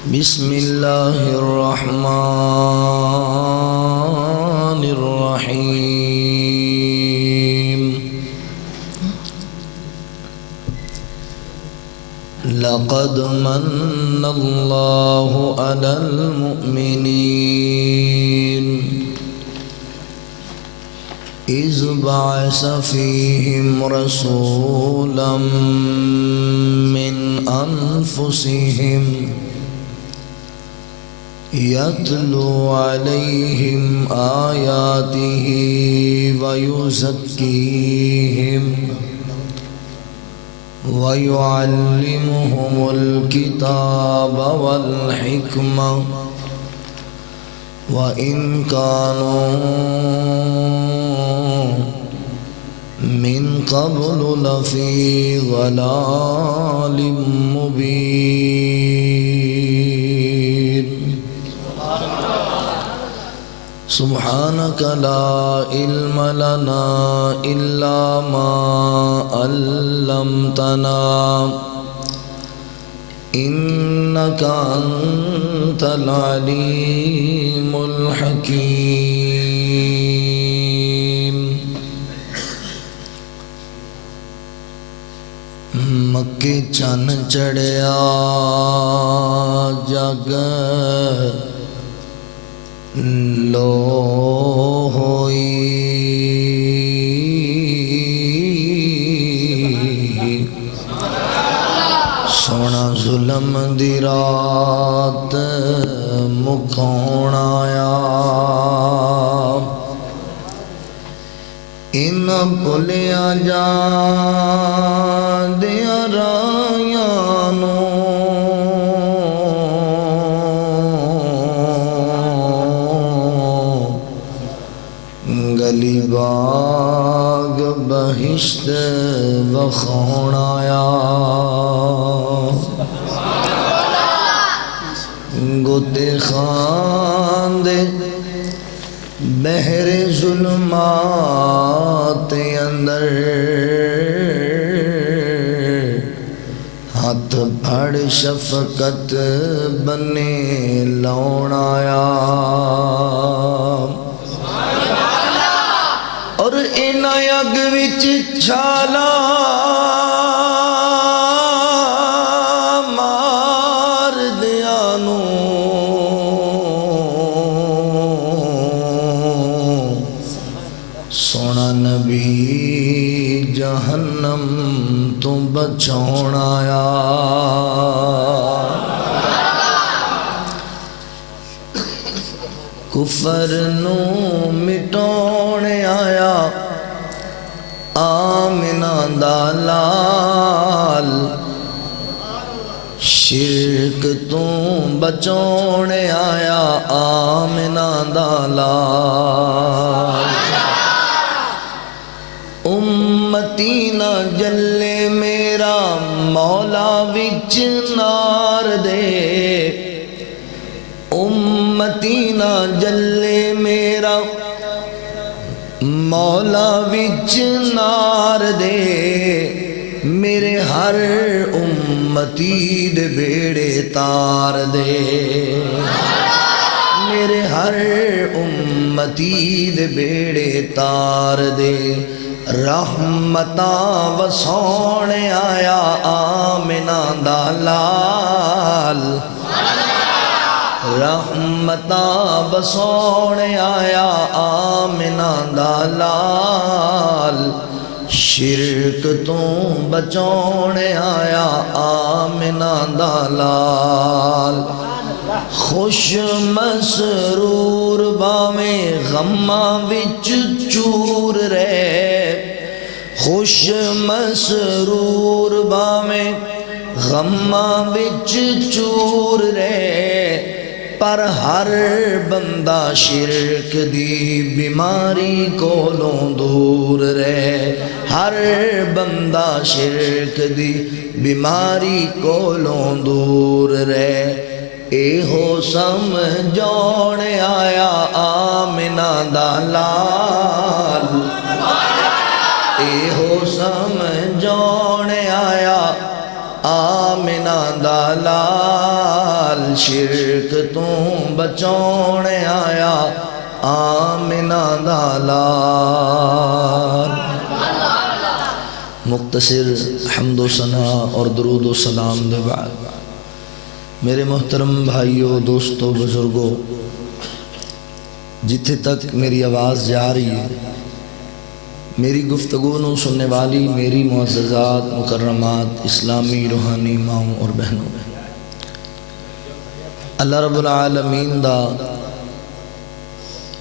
بسم الله الرحمن الرحيم. لقد من الله على المؤمنين إذ بعث فيهم رسولا من أنفسهم يتلو عليهم آياته ويزكيهم ويعلمهم الكتاب والحكمة وإن كانوا من قبل لفي ضلال مبين. سبحانك لا علم لنا إلا ما علمتنا إنك أنت العليم الحكيم. مکے چن چڑھیا جگ لو ہوئی سونا ظلم دی رات مکھون آیا ان بھولیا جا دیا رایاں نو گلی باغ بہشت وکھاؤن آیا گوتے خاندے بحر ظلمات اندر ہاتھ پھڑ شفقت بنے لاؤن آیا اور ان اگ وچ چھالا مار دیا نو سونا نبی جہنم تو بچاؤن آیا کفر نو مٹاؤن آیا آمنہ دا لال شرک تو بچاؤن آیا آمنہ دا لال امتی نہ جلے میرا مولا وچ نار دے امتی نہ جلے میرا مولا وچ نار دے میرے ہر امتی دے بیڑے تار دے میرے ہر امتی دے بیڑے تار دے رحمتاں وساؤن آیا آمنہ دا لال رحمتاں وساؤن آیا آمنہ دا لال شرک تو بچاؤن آیا آمنہ دا لال خوش مسرور باویں غماں وچ چور رہے خوش مسرور باویں غماں وچ چور رہے پر ہر بندہ شرک دی بیماری کولوں دور رہے ہر بندہ شرک دی بیماری کولوں دور رہے اے ہو سمجھاؤن آیا آمنہ دا لال اے ہو سمجھاؤن آیا آمنہ دا لال شرک تو بچاؤنے آیا آمنہ دا لال۔ مختصر حمد و ثنا اور درود و سلام دے بعد میرے محترم بھائیوں، دوستوں، بزرگوں، جتھے تک میری آواز جا رہی ہے، میری گفتگو نو سننے والی میری معززات، مکرمات، اسلامی روحانی ماؤں اور بہنوں، اللہ رب العالمین دا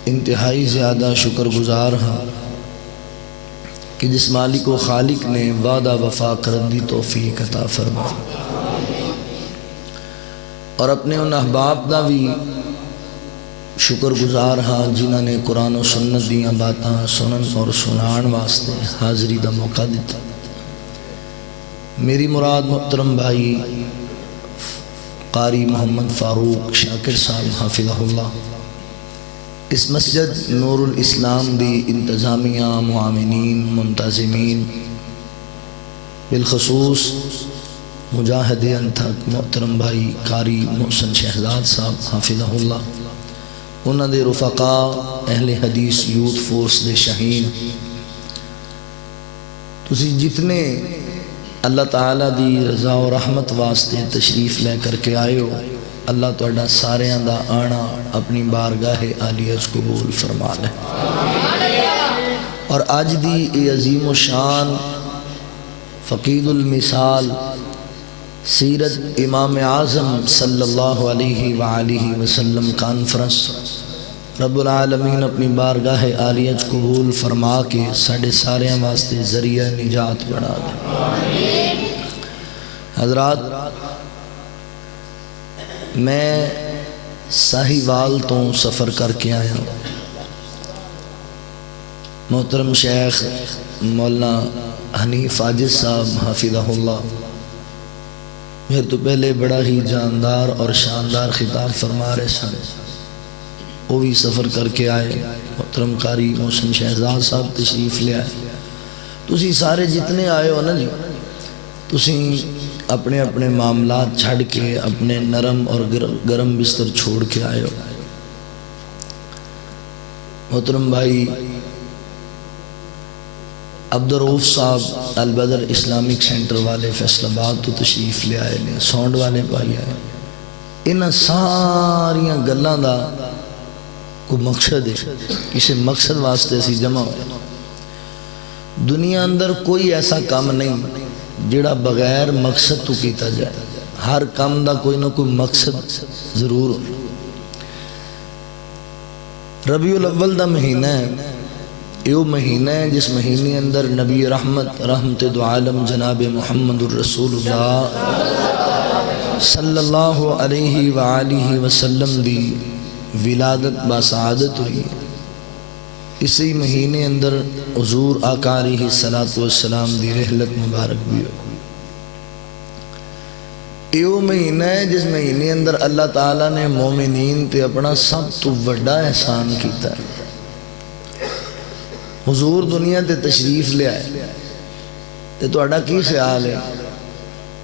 انتہائی زیادہ شکر گزار ہاں کہ جس مالک و خالق نے وعدہ وفا کرن دی توفیق عطا فرمائی، اور اپنے ان احباب دا بھی شکر گزار ہاں جنہاں نے قرآن و سنت دیاں باتاں سنن اور سنان واسطے حاضری دا موقع دیتا۔ میری مراد محترم بھائی قاری محمد فاروق شاکر صاحب حافظہ اللہ، اس مسجد نور الاسلام دی انتظامیہ، معاونین، منتظمین، بالخصوص مجاہد انتھک محترم بھائی قاری محسن شہزاد صاحب حافظہ اللہ، انہاں دے رفقاء، اہل حدیث یوتھ فورس دے شہین، تسی جتنے اللہ تعالیٰ دی رضا و رحمت واسطے تشریف لے کر کے آئے ہو، اللہ تہاڈا ساریاں دا آنا اپنی بارگاہ عالیہ قبول فرما لے۔ اور آج دی اے عظیم و شان فقید المثال سیرت امام اعظم صلی اللہ علیہ وآلہ وسلم کانفرنس رب العالمین اپنی بارگاہ عالیہ قبول فرما کے ساڑھے ساریاں واسطے ذریعہ نجات بنا دے۔ حضرات، میں ساہیوال تو سفر کر کے آیا ہوں۔ محترم شیخ مولانا حنیف عاجز صاحب حافظہ اللہ میرے تو پہلے بڑا ہی جاندار اور شاندار خطاب فرما رہے سن، وہ بھی سفر کر کے آئے۔ محترم قاری محسن شہزاد صاحب تشریف لے آئے۔ تسی سارے جتنے آئے ہو نا جی، تسی اپنے اپنے معاملات چھڑ کے اپنے نرم اور گرم بستر چھوڑ کے آئے ہو۔ محترم بھائی عبدالرؤف صاحب البدر اسلامک سینٹر والے فیصل آباد تو تشریف لے آئے نے، سونڈ والے بھائی آئے۔ انہاں ساریاں گلاں دا کوئی مقصد ہے، کسی مقصد واسطے اسی جمع ہوئے۔ دنیا اندر کوئی ایسا کام نہیں جڑا بغیر مقصد تو کیتا جائے، ہر کام دا کوئی نہ کوئی مقصد ضرور ہو۔ ربیع الاول دا مہینہ ہے، یہ مہینہ ہے جس مہینے اندر نبی رحمت دو عالم جناب محمد الرسول اللہ صلی اللہ علیہ وآلہ وسلم دی ولادت باسعادت ہوئی۔ اسی مہینے اندر حضور آقا علیہ السلام دی رحلت مبارک بھی ہوئی۔ یہ مہینہ ہے جس مہینے اندر اللہ تعالیٰ نے مومنین تے اپنا سب تو بڑا احسان کیتا ہے۔ حضور دنیا تے تشریف لے آئے تے تو اڈا کی خیال ہے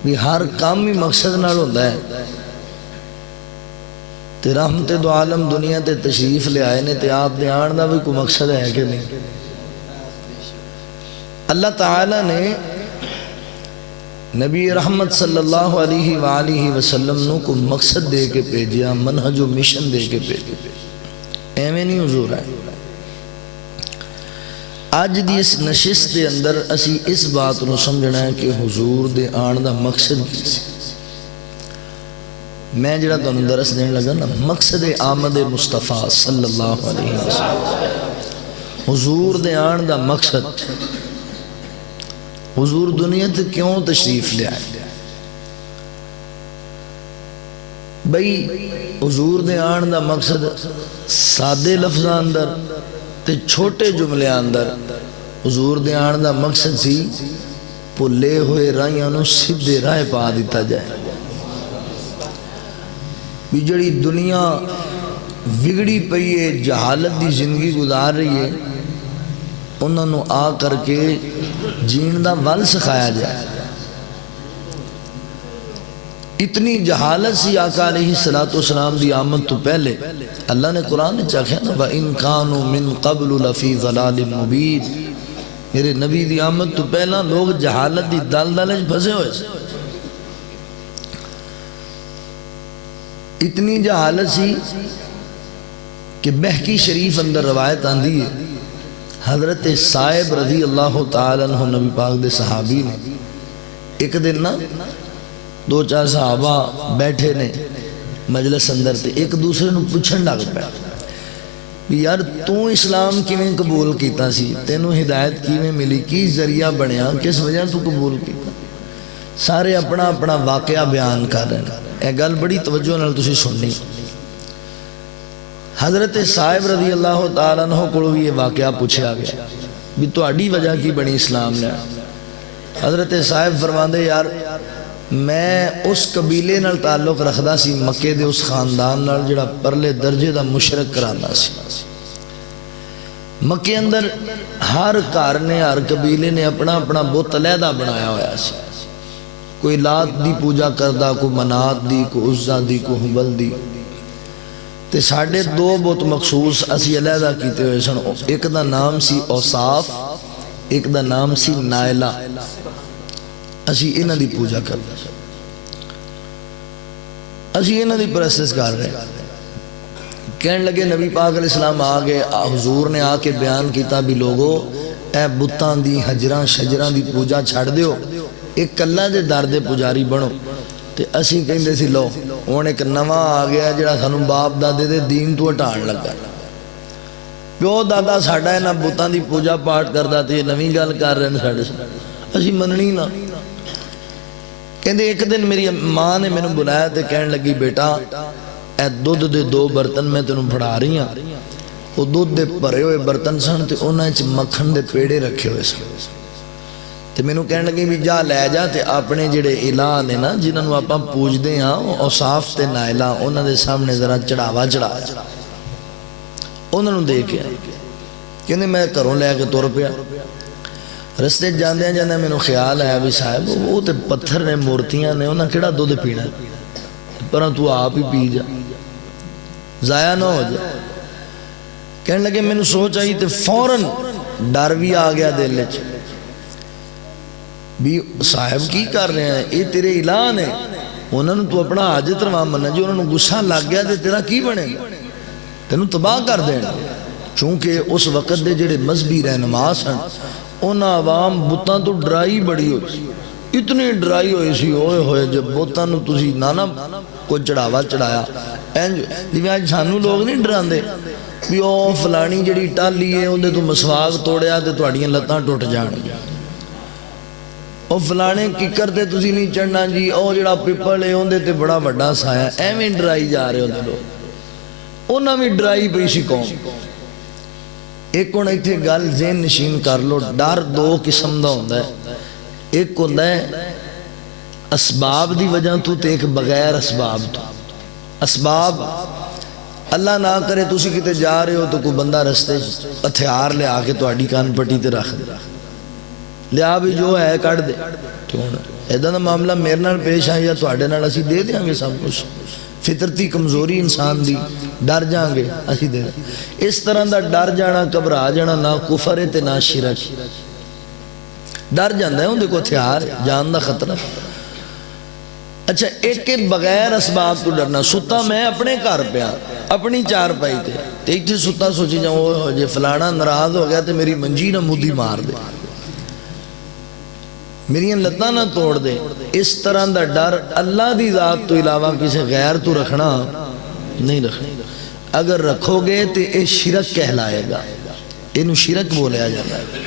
بھی ہر کام ہی مقصد نال ہوتا ہے، تے رحمت دو عالم دنیا تے تشریف لے آئے نے تے آپ دے آن دا بھی کوئی مقصد ہے کہ نہیں؟ اللہ تعالیٰ نے نبی رحمت صلی اللہ علیہ وآلہ وسلم نو کو مقصد دے کے بھیجیا، منہج و مشن دے کے بھیجیا، ایویں نہیں حضور ہے۔ آج دی اس نشست دے اندر اسی اس بات نو سمجھنا ہے کہ حضور دے آن دا مقصد کی سی۔ میں جڑا تو درس دینے لگا نا، مقصد آمد مصطفیٰ صلی اللہ علیہ وسلم، حضور دے آن دا مقصد، حضور دنیا تے کیوں تشریف لے آئے؟ بھئی حضور دے آن دا مقصد سادے لفظاں اندر تے چھوٹے جملے اندر حضور دے آن دا مقصد سی پلے ہوئے رائیاں نو سیدھے راہ پا دیتا جائے۔ بھی جڑی دنیا بگڑی پئی ہے، جہالت دی زندگی گزار رہی ہے، انہوں نے آ کر کے جین دا ول سکھایا جائے۔ اتنی جہالت سی آقا علیہ السلام دی آمد تو پہلے اللہ نے قرآن نے چاہیا نا وَإِن كَانُوا مِن قَبْلُ لَفِي ضَلَالٍ مُبِينٍ، میرے نبی دی آمد تو پہلا لوگ جہالت دی دلدل پھنسے ہوئے سے. اتنی جہالت سی کہ بہکی شریف اندر روایت آندھی ہے حضرت صائب رضی اللہ تعالیٰ عنہ نبی پاک دے صحابی نے ایک دن نا دو چار صحابہ بیٹھے نے مجلس اندر تے ایک دوسرے نو پوچھن لگ پیا بھی یار تو اسلام کیویں قبول کیتا سی، تینوں ہدایت کیویں ملی، کی ذریعہ بنیا، کس وجہ تو قبول کیتا. سارے اپنا اپنا واقعہ بیان کر رہے ہیں. اے گل بڑی توجہ نال تسی سننی. حضرت صاحب رضی اللہ تعالیٰ عنہ کو یہ واقعہ پوچھا گیا بھی تہاڈی وجہ کی بنی اسلام نے. حضرت صاحب فرماندے یار میں اس قبیلے نال تعلق رکھدا سی، مکے دے اس خاندان نال جڑا پرلے درجے دا مشرک کراندا سی. مکے اندر ہر گھر نے ہر قبیلے نے اپنا اپنا بت علیحدہ بنایا ہوا سی. کوئی لات دی پوجا کردا، کوئی منات دی، کوئی عزا دی، کوئی حبل دی. تے ساڑھے دو بت مخصوص اسی علیحدہ کیتے ہوئے سن. ایک دا نام سی اوصاف، ایک دا نام سی نائلہ. اسی انہ دی پوجا کر رہے ہیں، اسی انہ دی پرستش کر رہے ہیں. کہنے لگے نبی پاک علیہ السلام آگے حضور نے آ کے بیان کیتا بھی لوگو اے بتاں دی حجراں شجراں دی پوجا چھڑ دیو، ایک اللہ دے در دے پجاری بنو. تے اسی کہندے سی لو ہن ایک نواں آ گیا جڑا سانوں باپ دادے دے دین تو ہٹان لگا. پیو دادا ساڈا انہاں بتاں دی پوجا پاٹ کردا تے نویں گل کر رہے ہیں ساڈے اسی مننی نہ. کہندے ایک دن میری ماں نے مینوں بلایا تے کہن لگی بیٹا اے دودھ دے دو برتن میں تینوں پڑھا رہی ہاں. وہ دودھ دے بھرے ہوئے برتن سن تے انہاں وچ مکھن دے پیڑے رکھے ہوئے سن. تے مینوں کہن لگی بھی جا لے جا تے اپنے جڑے الہ نے نا جنہاں آپاں پوجدے ہاں اوصاف تے نائلہ انہاں دے سامنے ذرا چڑھاوا چڑھا انہاں نوں دے کے کہندے میں گھروں لے کے تر پیا. رستے جاندے جاندے مینوں خیال آیا بھی صاحب وہ تے پتھر نے مورتیاں نے انہاں کیڑا دودھ پینا پر تو آپ ہی پی جا ضائع نہ ہو جائے. کہنے لگے مینوں سوچ آئی تے فوراً ڈر بھی آ گیا دل وچ بھی صاحب کی کر رہے ہیں یہ تیرے الہ نے انہوں نے تو اپنا حاجت روا مننا جو انہوں نے غصہ لگ گیا تے تیرا کی بنے گا تینوں تباہ کر دینا. چونکہ اس وقت دے جڑے مذہبی رہنما سن انہاں عوام بتاں تو ڈرائی بڑی ہوئی، اتنی ڈرائی ہوئی سی ہوئے ہوئے جب بتاں نو تسی نانا کو چڑھاوا چڑھایا. جی آج سانو لوگ نہیں ڈراندے بھی او فلانی جڑی ٹالی ہے اندے تو مسواک توڑیا تے تہاڈیاں لتاں ٹوٹ جان گیا، او فلانے ککر تے تسی نہیں چڑھنا جی، او جڑا پپل ہے اندے تے بڑا وڈا سایہ. ایویں ڈرائی جا رہے ہوندے لوگ، انہاں بھی ڈرائی پئی سی قوم. ایک ہن ایتھے گل ذہن نشین کر لو، ڈر دو قسم دا ہوندا ہے. ایک ہوندا ہے اسباب دی وجہ تو تے ایک بغیر اسباب تو. اسباب اللہ نہ کرے تسی کتے جا رہے ہو تو کوئی بندہ رستے ہتھیار لے آ کے تہاڈی کان پٹی تے رکھ دے، لیا بھی جو ہے کٹ دے. ایداں دا معاملہ میرے نال پیش آیا تہاڈے نال اسی دے دیاں گے سب کچھ. فطرتی کمزوری انسان دی ڈر جاں گے اسی دے. اس طرح دا ڈر جانا گھبرا جانا نہ کفر ہے تے نہ شرک. ڈر جاندہ ہے اندے کو ہتھیار جان دا خطرہ. اچھا ایک کے بغیر اسباب تو ڈرنا. ستا میں اپنے گھر پیا اپنی چار پائی تے ایتھے ستا سوچی جاؤں جے فلانا ناراض ہو گیا تے میری منجی نہ مودی مار دے، میری لتاں نہ توڑ دے. اس طرح دا ڈر اللہ دی ذات تو علاوہ کسی غیر تو رکھنا نہیں رکھنا. اگر رکھو گے تو یہ شرک کہلائے گا، یہ شرک بولیا جاتا ہے.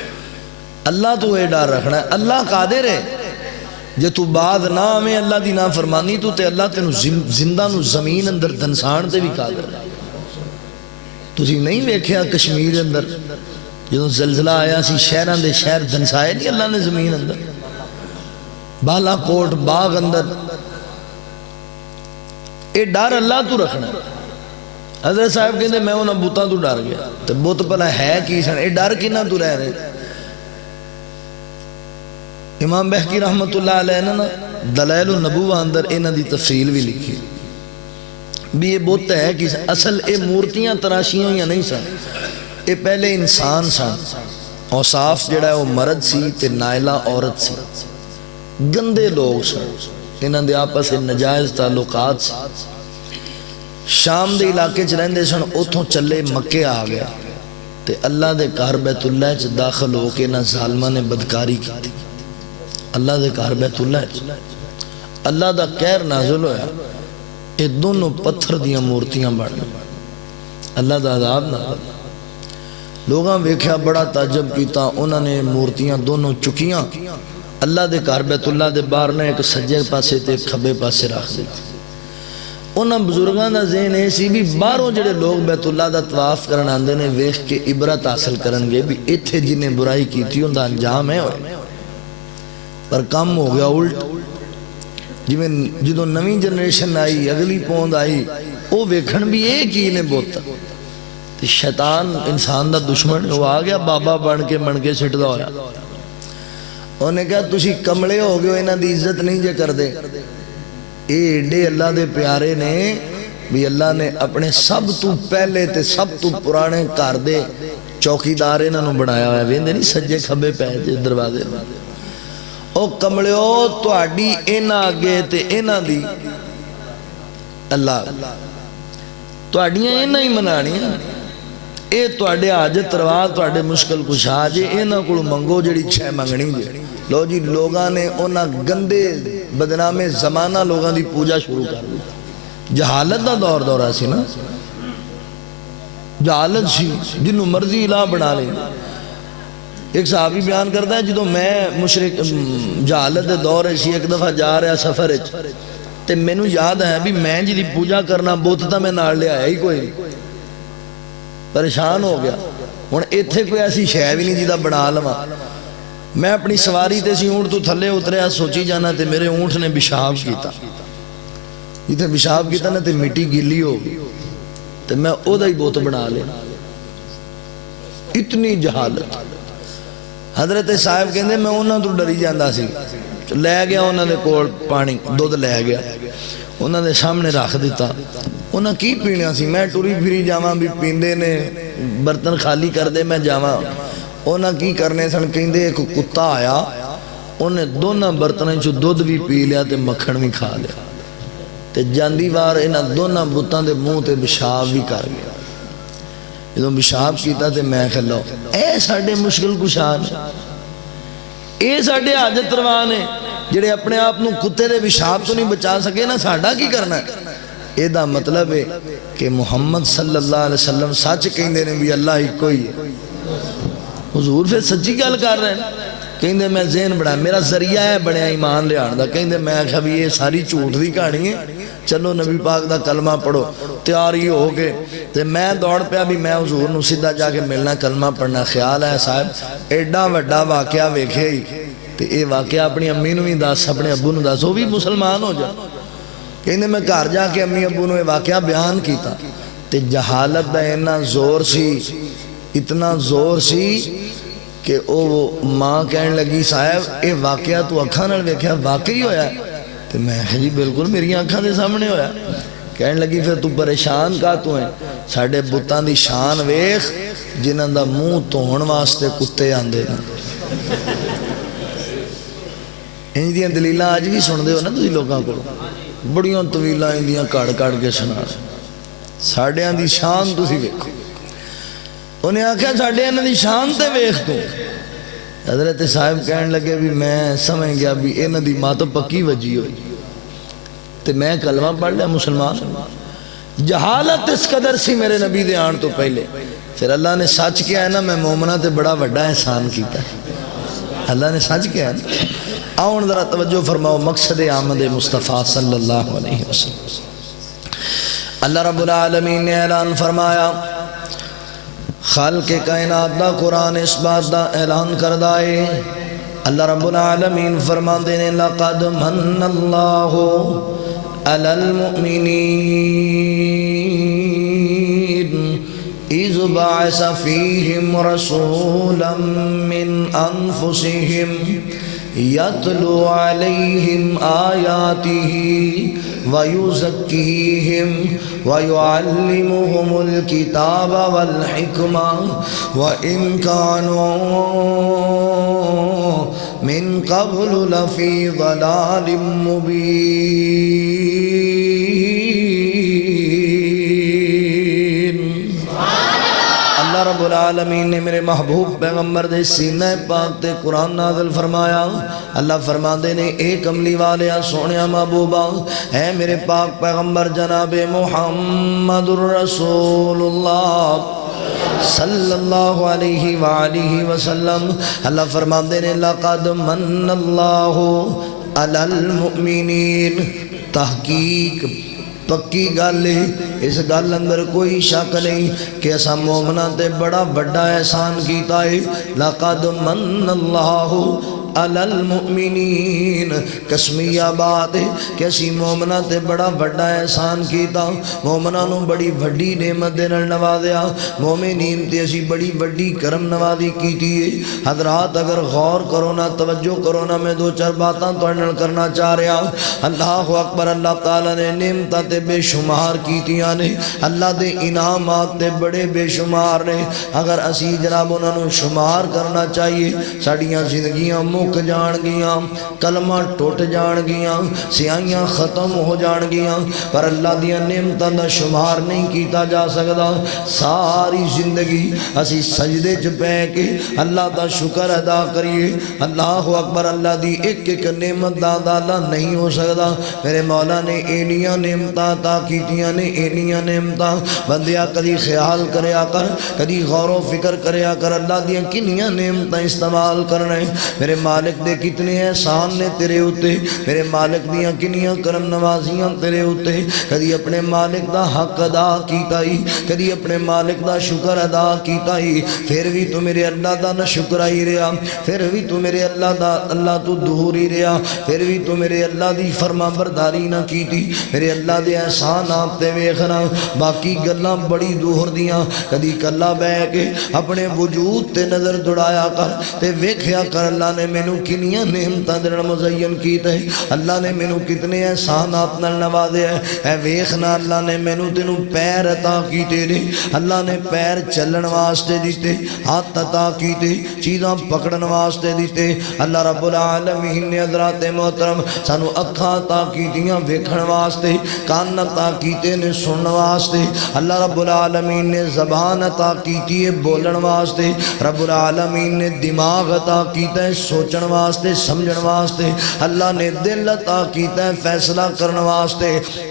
اللہ تو یہ ڈر رکھنا ہے. اللہ قادر ہے جے تو بعد نہ ہمیں اللہ دی نافرمانی تو تے اللہ تینو زندہ نو زمین اندر دنسان تے بھی قادر ہے. تسی نہیں ویکھیا کشمیر اندر جدوں زلزلہ آیا سی شہران دے شہر دنسائے نہیں اللہ نے زمین اندر. بالا کوٹ باغ اندر اے ڈر اللہ تو رکھنا. حضرت صاحب کہتے میں انہاں بتاں تو ڈر گیا تو بت پلا ہے کی سن اے ڈر کنا تو رہ رہے. امام بہقی رحمت اللہ علیہ نے دلائل النبوہ اندر انہاں دی تفصیل بھی لکھی بھی یہ بت ہے کہ اصل اے مورتیاں تراشیاں یا نہیں سن، اے پہلے انسان سن، اوصاف جڑا ہے وہ مرد سی تے نائلہ عورت سی، گندے لوگ سن، انہاں دے آپس نجائز تعلقات سی۔ شام دے علاقے چ رہندے سن، اتھوں چلے مکے آ گیا تے اللہ دے گھر بیت اللہ چ داخل ہو کے نہ ظالمہ نے بدکاری کی، اللہ دے گھر بیت اللہ چ اللہ دا قہر نازل ہویا، یہ دونوں پتھر دیاں مورتیاں بڑھ گئیں، اللہ دا عذاب نازل۔ لوگاں ویکھیا بڑا تعجب کیتا، انہوں نے مورتیاں دونوں چکیاں، اللہ دے گھر بیت اللہ دے باہر نے ایک سجے پاسے تے کھبے پاسے رکھ دی۔ انہاں بزرگاں دا ذہن ایسی بھی باہروں جڑے لوگ بیت اللہ دا طواف کرن آندے نے ویکھ کے عبرت حاصل کرن گے بھی ایتھے جنہیں برائی کیتی ان دا انجام ہے ہوئے، پر کم ہو گیا الٹ۔ جدوں نویں جنریشن آئی، اگلی پوند آئی، وہ ویکھن بھی ایک ہی نے بوتا، شیطان انسان دا دشمن وہ آ گیا بابا بن کے سٹدا ہویا۔ انہوں نے کہا تسی کملے ہو گئے، انہاں دی عزت نہیں جے کر دے۔ اے ایڈے اللہ دے پیارے نے بھی اللہ نے اپنے سب تو پہلے تے سب تو پرانے گھر دے چوکیدار انہاں نوں بنایا ہوا ہے، ویندے نہیں سجے کھبے پے دروازے۔ او کملیو تہاڈی انہاں اگے تے انہاں دی اللہ تہاڈیاں انہاں ہی منانیاں، اے تہاڈے حاجت روا تہاڈے مشکل کشا جے انہاں کول منگو جڑی شے منگنی جے۔ لو جی لوگاں نے انہاں گندے بدنام زمانہ لوگاں دی پوجا شروع کر دی، جہالت دا دورہ سی نا، جہالت سی جنہوں مرضی الہ بنا لیں۔ ایک صحابی بیان کرتا ہے جدوں میں مشرک جہالت دے دور سی ایک دفعہ جا رہا سفر تے مینوں یاد ہے بھی میں جی دی پوجا کرنا بت تاں میں نال لے آیا ہی کوئی نہیں، پریشان ہو گیا۔ ہن ایتھے کوئی ایسی شے بھی نہیں جدا بنا لواں، میں اپنی سواری تے سی اونٹ تو تھلے اتریا سوچی جانا تے میرے اونٹ نے پیشاب کیتا، جتھے پیشاب کیتا نا تے مٹی گیلی ہو گئی تے میں او دا ہی بت بنا لیا، اتنی جہالت۔ حضرت صاحب کہندے میں انہاں تو ڈری جاندا سی، لے گیا انہاں دے کول پانی دودھ لے گیا، انہاں دے سامنے رکھ دیتا، انہاں کی پینا سی، میں ٹری پھری جاواں بھی پیندے نے برتن خالی کر دے میں جاواں، انہاں کی کرنے سن کہندے ایک کتا آیا انہیں دونوں برتنیں چو دودھ بھی پی لیا تے مکھن بھی کھا لیا تے جاندی وار انہاں دونوں بتاں دے منہ تے پیشاب بھی کر گیا۔ جدوں پیشاب کیتا تے میں کھلو اے ساڈے مشکل کشا نے، اے ساڈے حاجت روا نے جڑے اپنے آپ نو کتے دے پیشاب تو نہیں بچا سکے نا، ساڈا کی کرنا ہے؟ اے دا مطلب ہے کہ محمد صلی اللہ علیہ وسلم سچ کہندے نے بھی اللہ ہی کوئی ہے۔ حضور پھر سچی گل کر رہے ہیں، کہندے میں ذہن بڑا میرا ذریعہ ہے بڑیا ایمان لے آن دا، کہندے میں آکھا بھی یہ ساری جھوٹ دی کہانی ہے، چلو نبی پاک دا کلمہ پڑھو، تیاری ہو کے تے میں دوڑ پیا بھی میں حضور نو سیدھا جا کے ملنا کلمہ پڑھنا۔ خیال ہے صاحب ایڈا وڈا واقعہ ویکھے ہی تے اے واقعہ اپنی امی نو بھی دس اپنے ابو نو دس، وہ بھی مسلمان ہو جا۔ کہندے میں گھر جا کے امی ابو نو یہ واقعہ بیان کیتا تے جہالت دا اتنا زور سی، اتنا زور سی کہ او ماں کہنے لگی صاحب اے واقعہ تو اکھاں نال ویکھیا واقعی ہویا ہے؟ تو میں جی بالکل میری آنکھاں دے سامنے ہویا۔ کہنے لگی پھر تو پریشان کا تو ہیں، ساڑھے بتاں دی شان ویخ جنہاں دا منہ دھون واسطے کتے آندے نا۔ انج دیاں دلیلاں آج بھی سن دے ہو نا تسی لوگاں کو، بڑیاں طویلاں اندیاں کڑ کڑ کے سنا، ساڑھیاں دی شان تسی ویکھو۔ انہیں آکھا ساڑھے انہاں دی شان تے ویخ تو۔ حضرت صاحب کہنے لگے بھی میں سمجھ گیا بھی انہاں دی ماں تو پکی وجی ہوئی تے میں کلمہ پڑھ لیا مسلمان۔ جہالت اس قدر سی میرے نبی دے آن تو پہلے، پھر اللہ نے سچ کیا ہے نا میں مومنہ تے بڑا وڈا احسان کیتا ہے، اللہ نے سچ کیا ہے نا۔ آؤں ذرا توجہ فرماؤ مقصد آمد مصطفیٰ صلی اللہ علیہ وسلم۔ اللہ رب العالمین نے اعلان فرمایا، خالق کائنات دا قرآن اس بات دا اعلان کردائے، اللہ رب العالمین فرما دینے لَقَدْ مَنَّ اللَّهُ عَلَى الْمُؤْمِنِينَ إِذْ بَعَثَ فِيهِمْ رَسُولًا مِّنْ أَنفُسِهِمْ یتلو علیہم آیاتہ ویزکیہم ویعلمہم الکتاب والحکمہ وإن کانوا من قبل لفی ضلال مبین۔ اللہ رب العالمین نے میرے محبوب پیغمبر دے سینہ پاک تے قرآن نازل فرمایا۔ اللہ فرماندے نے اے کملی والیا سونیا محبوبہ، اے میرے پاک پیغمبر جناب محمد الرسول اللہ صلی اللہ علیہ وآلہ وسلم، اللہ فرماندے نے لقد من اللہ علی المؤمنین، تحقیق پکی گل ہے، اس گل اندر کوئی شک نہیں کہ ایسا مومنہ تے بڑا بڑا احسان کیتا ہے۔ لقد من اللہ علی المؤمنین، قسمیہ بات ہے کہ اسی مومنہ تے بڑا بڑا احسان کیتا، مومنہ نو بڑی بڑی نعمت دے نال نوازیا، مومنین تے اسی بڑی بڑی کرم نوازی کیتی ہے۔ حضرات اگر غور کرو نا، توجہ کرو نا، میں دو چار باتاں تو انل کرنا چاہ رہا۔ اللہ اکبر، اللہ تعالیٰ نے نعمتاں تے بے شمار کیتیاں نے، اللہ دے انعامات تے بڑے بے شمار نے، اگر اسی جناب انہاں نو شمار کرنا چاہیے، ساڑیاں زندگیاں مک جان گیاں، کلمہ ٹوٹ جان گیاں، سیاہیاں ختم ہو جان گیاں، پر اللہ دیاں نعمتاں دا شمار نہیں کیتا جا سکتا۔ ساری زندگی اسی سجدے چ پے کے اللہ دا شکر ادا کریے۔ اللہ اکبر، اللہ دی ایک ایک نعمت دا ادا نہیں ہو سکتا۔ میرے مولا نے اینیاں نعمتاں عطا کیتیاں نے، اینیاں نعمتاں بندیا کدی خیال کریا کر، کدی غور و فکر کریا کر، اللہ دیاں کنیاں نعمتاں استعمال کرنے، میرے مالک دے کتنے احسان نے تیرے ہوتے، میرے مالک دیاں کنیاں کرم نوازیاں تیرے ہوتے۔ کدی اپنے مالک دا حق ادا کیتا ہی، کدی اپنے مالک دا شکر ادا کیتا ہی، پھر بھی تو میرے اللہ دا نہ شکر ہی رہا، پھر بھی تو میرے اللہ دا اللہ تو دور ہی رہا، پھر بھی تو میرے اللہ دی فرما برداری نہ کیتی، میرے اللہ دے احسان آپ تے ویکھنا۔ باقی گلاں بڑی دور دیاں، کدی کلا بہ کے اپنے وجود تے نظر دوڑایا کر تے ویکھیا کر اللہ نے مینوں کنیاں نعمتاں دے نال مزین کیتے، اللہ نے مینوں کتنے احسانات نال نوازے ہے۔ اے ویکھنا، اللہ نے مینوں تینوں پیر عطا کیتے نے، اللہ نے پیر چلن واسطے دیتے، ہاتھ عطا کیتے، چیزاں پکڑن واسطے دیتے۔ اللہ رب العالمین نے حضرات محترم سانو اکھاں عطا کیتیاں ویکھن واسطے، کان عطا کیتے نے سنن واسطے، اللہ رب العالمین نے زبان عطا کیتی ہے بولن واسطے، رب العالمین نے دماغ عطا کیتا ہے سوچن واسطے سمجھن واسطے، اللہ نے دل عطا کیتا ہے فیصلہ کرن واسطے۔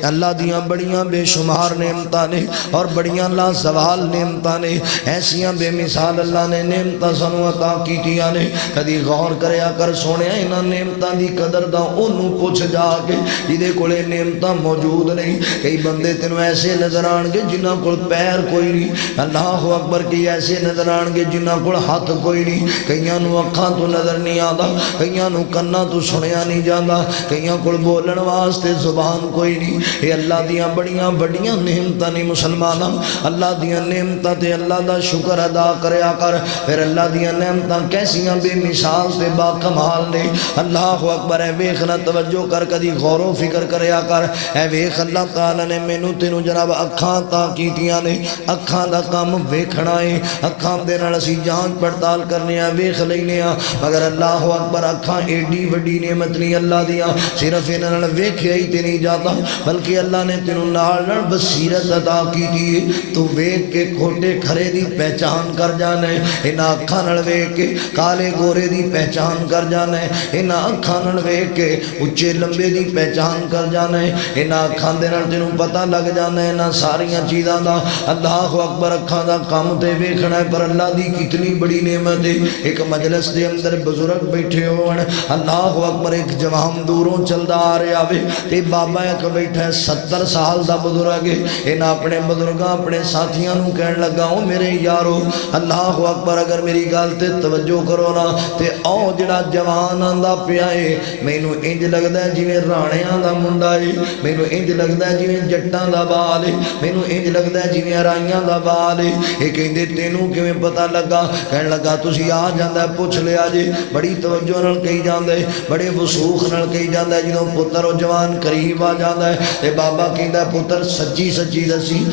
اللہ دیاں بڑیاں بے شمار نعمتاں نے اور بڑیاں لا زوال نعمتاں نے، ایسیاں بے مثال اللہ نے نعمتاں سانو عطا کیتیاں نے۔ کدی غور کریا کر سونے انہاں نعمتاں دی قدر دا اونوں پوچھ جا کے جدے کولے نعمتاں موجود نہیں۔ کئی بندے تینوں ایسے نظر آن گے جنہاں کول پیر کوئی نہیں، اللہ اکبر، کئی ایسے نظر آن گے جنہاں کول ہاتھ کوئی نہیں، کئیاں نوں اکھاں تو نظر نہیں آتا، کئیاں نوں کنا تو سنیا نہیں جاتا، کئیاں کول بولن واسطے زبان کوئی نہیں۔ اے اللہ دیاں بڑیاں بڑیاں نعمتاں نے مسلماناں، اللہ دیاں نعمتاں تے اللہ دا شکر ادا کریا کر۔ پھر اللہ دیاں نعمتاں کیسیاں بے مثال تے با کمال نے۔ اللہ اکبر، اے ویکھنا، توجہ کر، کدی غور و فکر کریا کر۔ اے ویکھ، اللہ تعالیٰ نے مینوں تینوں جناب اکھاں عطا کیتیاں نے، اکھاں دا کام ویکھنا ہے، اکھاں دے نال اسی جانچ پڑتال کرنے آ، ویکھ لینے آ، مگر اللہ اکبر اکھاں ایڈی وڈی نعمت نہیں اللہ دیاں، صرف انہاں نال ویکھیا ہی تے نہیں جاتا، بلکہ اللہ نے تینوں نال نال بصیرت عطا کیتی ہے، تو ویکھ کے کھوٹے کھرے دی پہچان کر جانا ہے، انہاں اکھاں نال ویکھ کے کالے گورے دی پہچان کر جانا ہے، انہاں اکھاں نال ویکھ کے اچے لمبے دی پہچان کر جانا ہے، انہاں اکھاں دے نال تینوں پتہ لگ جانا ہے انہاں ساریاں چیزاں دا۔ اللہ اکبر، اکھاں دا کام تے ویکھنا ہے، پر اللہ دی کتنی بڑی نعمت ہے۔ ایک مجلس دے اندر بزرگ بیٹھے ہون، اللہ اکبر، ایک جوان دوروں چلدا آ رہا وے تے بابا ایک بیٹھا ہے 70 سال دا بزرگ ہے، انہاں اپنے بزرگاں اپنے ساتھیاں نوں کہن لگا، او میرے یارو، اللہ اکبر، اگر میری گل تے توجہ کرو نا تے او جڑا جوان آندا پیا ہے، مینوں انج لگدا ہے جویں رانیاں دا منڈا ہے، مینوں انج لگدا ہے جویں جٹاں دا بال ہے، مینوں انج لگدا ہے جویں رائیاں دا بال ہے۔ اے کہندے تینوں کیویں پتہ لگا؟ کہن لگا تسی آ جاندا پوچھ لیا جی، بڑی توجہ نال کہی جاندا ہے بڑے وسوخ نال کہی جاندا ہے جدوں پتر او جوان قریب آ جاندا ہے تے بابا کہندا ہے پتر سچی سچی دسی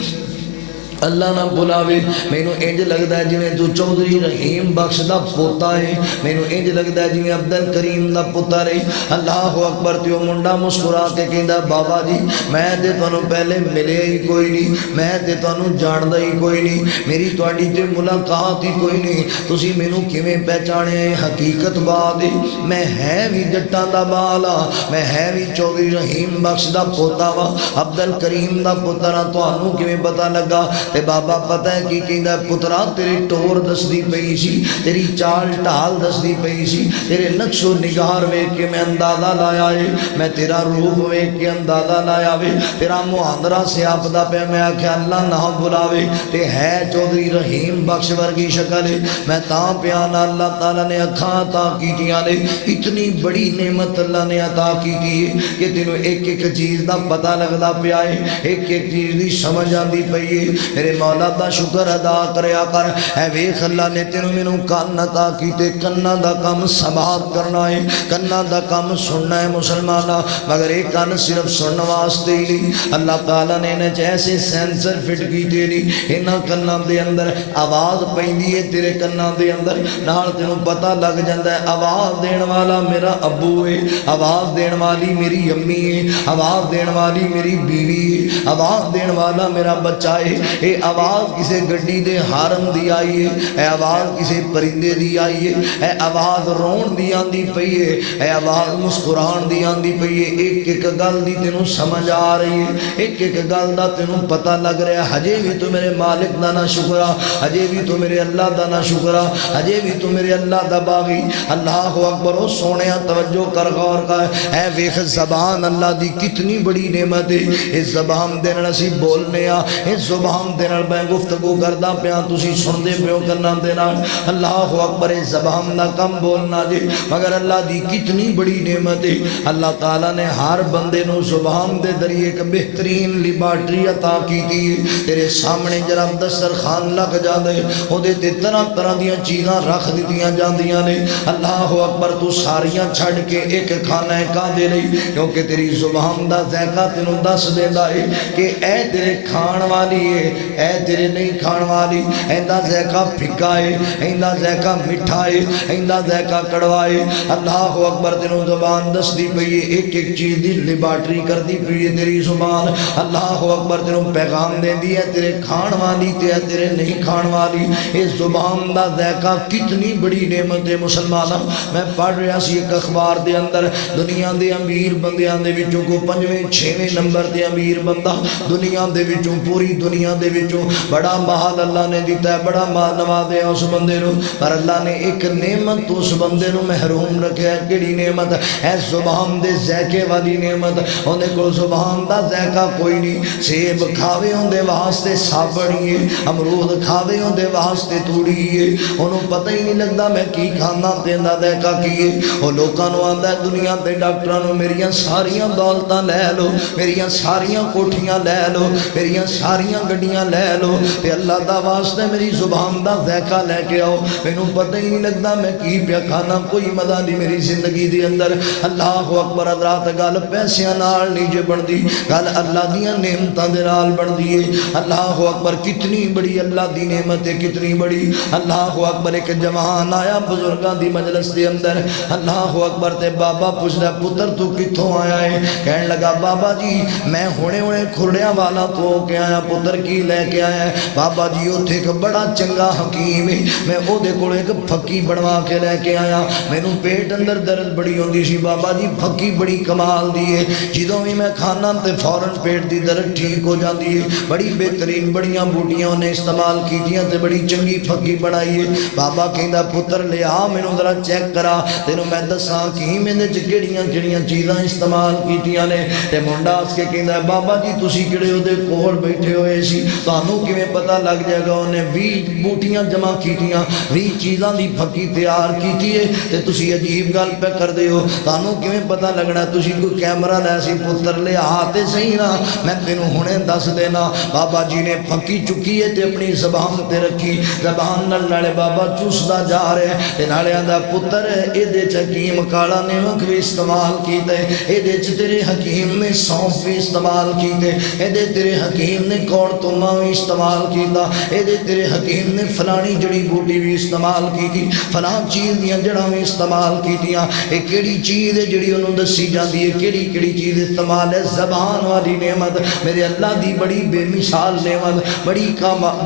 اللہ نہ بلاوے مینوں انج لگدا ہے جویں تو چودھری رحیم بخش دا پوتا ہے مینوں انج لگدا ہے جویں عبد الکریم دا پتر ہے اللہ اکبر تے او منڈا مسکرا کے کہندا بابا جی میں تے تانوں پہلے ملے ہی کوئی نہیں میں تے تانوں جاندا ہی کوئی نہیں میری تہاڈی تے ملاقات ہی کوئی نہیں تسی مینوں کیویں پہچانیا حقیقت بات ہے میں ہے وی جٹاں دا بالا میں ہے وی چودھری رحیم بخش دا پوتا وا عبد الکریم دا پتر ہاں تانوں کیویں پتہ لگا تے بابا پتہ ہے کی کہندا پترا تیری ٹور دسدی پئی سی تیری چال ڈھال دسدی پئی سی تیرے نقش و نگار ویکھ کے میں اندازہ لایا ہے میں تیرا روپ ویکھ کے اندازہ لایا وے تیرا محاندرہ سیاپدا پہ میں آکھیا اللہ نہ بلاوے تے ہے چودھری رحیم بخش ورگی شکل ہے میں تاں پیانا اللہ تعالیٰ نے اکھاں عطا کیتیاں نے اتنی بڑی نعمت اللہ نے عطا کیتی ہے کہ تینوں ایک ایک چیز دا پتہ لگدا پیا ہے ایک ایک چیز دی سمجھ آندی پئی ہے میرے مولا دا شکر ادا کریا کر اے ویکھ اللہ نے تینوں مینوں کان عطا کیتے کناں دا کم سماعت کرنا ہے کناں دا کم سننا ہے مسلماناں مگر ایک کان صرف سنن واسطے ہی نہیں اللہ تعالیٰ نے انہیں ایسے سینسر فٹ کیتے نہیں انہاں کناں دے اندر آواز پیندی ہے تیرے کناں دے اندر نال تینوں پتہ لگ جاندا ہے آواز دین والا میرا ابو ہے آواز دین والی میری امی ہے آواز دین والی میری بیوی ہے آواز دین والا میرا بچہ ہے اے آواز کسے گڈی دے ہارن دی آئی ہے اے آواز کسے پرندے دی آئی ہے اے آواز رون دی آندی پئی ہے اے آواز مسکران دی آندی پئی ہے ایک ایک گل دی تینوں سمجھ آ رہی ہے ایک ایک گل دا تینوں پتہ لگ رہا ہے ہجے بھی تو میرے مالک دا نہ شکرا ہجے بھی تو میرے اللہ دا نہ شکرا ہجے بھی تو میرے اللہ دا باغی اللہ اکبر او سونیا توجہ کر غور کا اے ویکھ زبان اللہ دی کتنی بڑی نعمت ہے اس زبان دے نال اسی بولنے آ اس زبان دے نال میں گفتگو کردا پیاں تسی سن دے پیو کناں دے نال اللہ اکبر اس زبان دا کم بولنا جی مگر اللہ دی کتنی بڑی نعمت ہے اللہ تعالیٰ نے ہر بندے نو زبان دے ذریعے ایک بہترین لیبارٹری عطا کیتی ہے تیرے سامنے جناب دسترخوان لگ جاندے او دے تے طرح طرح دیاں چیزاں رکھ دتیاں جاندیاں نے اللہ اکبر تو ساریاں چھڈ کے ایک کھانا ہے کا دے نہیں کیونکہ تیری زبان دا ذائقہ تینوں دس دیندا ہے کہ اے تیرے کھان والی ہے اے تیرے نہیں کھان والی ایندا ذائقہ پھکا ہے ایندا ذائقہ میٹھا ہے ایندا ذائقہ کڑوا ہے اللہ اکبر تینوں زبان دس دی پئی ہے ایک ایک چیز دی لیبارٹری کر دی پئی ہے تیری زبان اللہ اکبر تینوں پیغام دے دی ہے تیرے کھان والی تے تیرے نہیں کھان والی اس زبان دا ذائقہ کتنی بڑی نعمت ہے مسلماناں میں پڑھ رہا سی ایک اخبار دے اندر دنیا دے امیر بندیاں دے وچوں کو 5ویں 6ویں نمبر تے امیر بندہ دنیا دے وچوں پوری دنیا دے وچوں بڑا مال اللہ نے دیتا ہے بڑا مال نوازے اس بندے نو پر اللہ نے ایک نعمت اس بندے نو محروم رکھا ہے کیڑی نعمت ہے زبان دے ذائقے والی نعمت اوندے کول زبان دا ذائقہ کوئی نہیں سیب کھاوے اوندے واسطے سابڑی ہے امرود کھاوے اوندے واسطے توڑی ہے انہوں پتہ ہی نہیں لگدا میں کی کھانا دیندا ذائقہ کی ہے او لوکاں نو آندا ہے دنیا تے ڈاکٹراں نو میریاں ساریاں دولتاں لے لو میریاں ساریاں کوٹھیاں لے لو میریاں ساریاں گڈیاں لے لو تے اللہ دا واسطے میری زبان دا ذائقہ لے کے آؤ مینوں پتہ ہی نہیں لگدا میں کی پیا کھانا کوئی مزہ نہیں میری زندگی دے اندر اللہ اکبر حضرات گل پیسیاں نال نہیں جے بندی گل اللہ دیاں نعمتاں دے نال بندی ہے اللہ اکبر کتنی بڑی اللہ دی نعمت ہے کتنی بڑی اللہ اکبر ایک جوان آیا بزرگاں دی مجلس دے اندر اللہ اکبر تے بابا پوچھدا پتر تو کتھوں آیا ہے کہن لگا بابا جی میں ہونے کھرڑیاں والا تو ہو کے آیا پتر کی لے کے آیا ہے بابا جی اوتھے ایک بڑا چنگا حکیم ہے میں او دے کول ایک پھکی بنوا کے لے کے آیا مینوں پیٹ اندر درد بڑی ہوندی سی بابا جی پھکی بڑی کمال دی ہے جدوں بھی میں کھانا تے فوراً پیٹ دی درد ٹھیک ہو جاندی ہے بڑی بہترین بڑیاں بوٹیاں نے استعمال کیتیاں تے بڑی چنگی پھکی بنائی ہے بابا کہندا پتر لے آ مینوں ذرا چیک کرا تینوں میں دساں کی میرے وچ کیڑیاں کیڑیاں چیزاں استعمال کیتیاں نے تے منڈا اس کے کہندا بابا جی تسی کڑے ہو دے کول بیٹھے ہوئے سی تانوں کیویں پتہ لگ جائے گا انہیں 20 بوٹیاں جمع کیتیاں 20 چیزاں دی پھکی تیار کیتی ہے تے تسی عجیب گل پہ کر دے ہو تانوں کیویں پتہ لگنا تسی کوئی کیمرہ لے سی پتر لے آتے صحیح نا میں تینوں ہنے دس دینا بابا جی نے پھکی چکی ہے تے اپنی زبان تے رکھی زبان نالے بابا چوسدا جا رہے ہیں تے نالے آندا پتر اے دے چ حکیم کالا نمک بھی استعمال کیتے اے دے چ تیرے حکیم نے سونف بھی استعمال کیتے اے دے تیرے حکیم نے کوڑ توما بھی استعمال کیتا اے دے تیرے حکیم نے فلانی جڑی بوٹی بھی استعمال کی فلان چیز دیاں جڑاں بھی استعمال کیتیاں اے کیڑی چیز ہے جڑی انہوں دسی جاندی ہے کیڑی چیز استعمال ہے زبان والی نعمت میرے اللہ دی بڑی بے مثال نعمت بڑی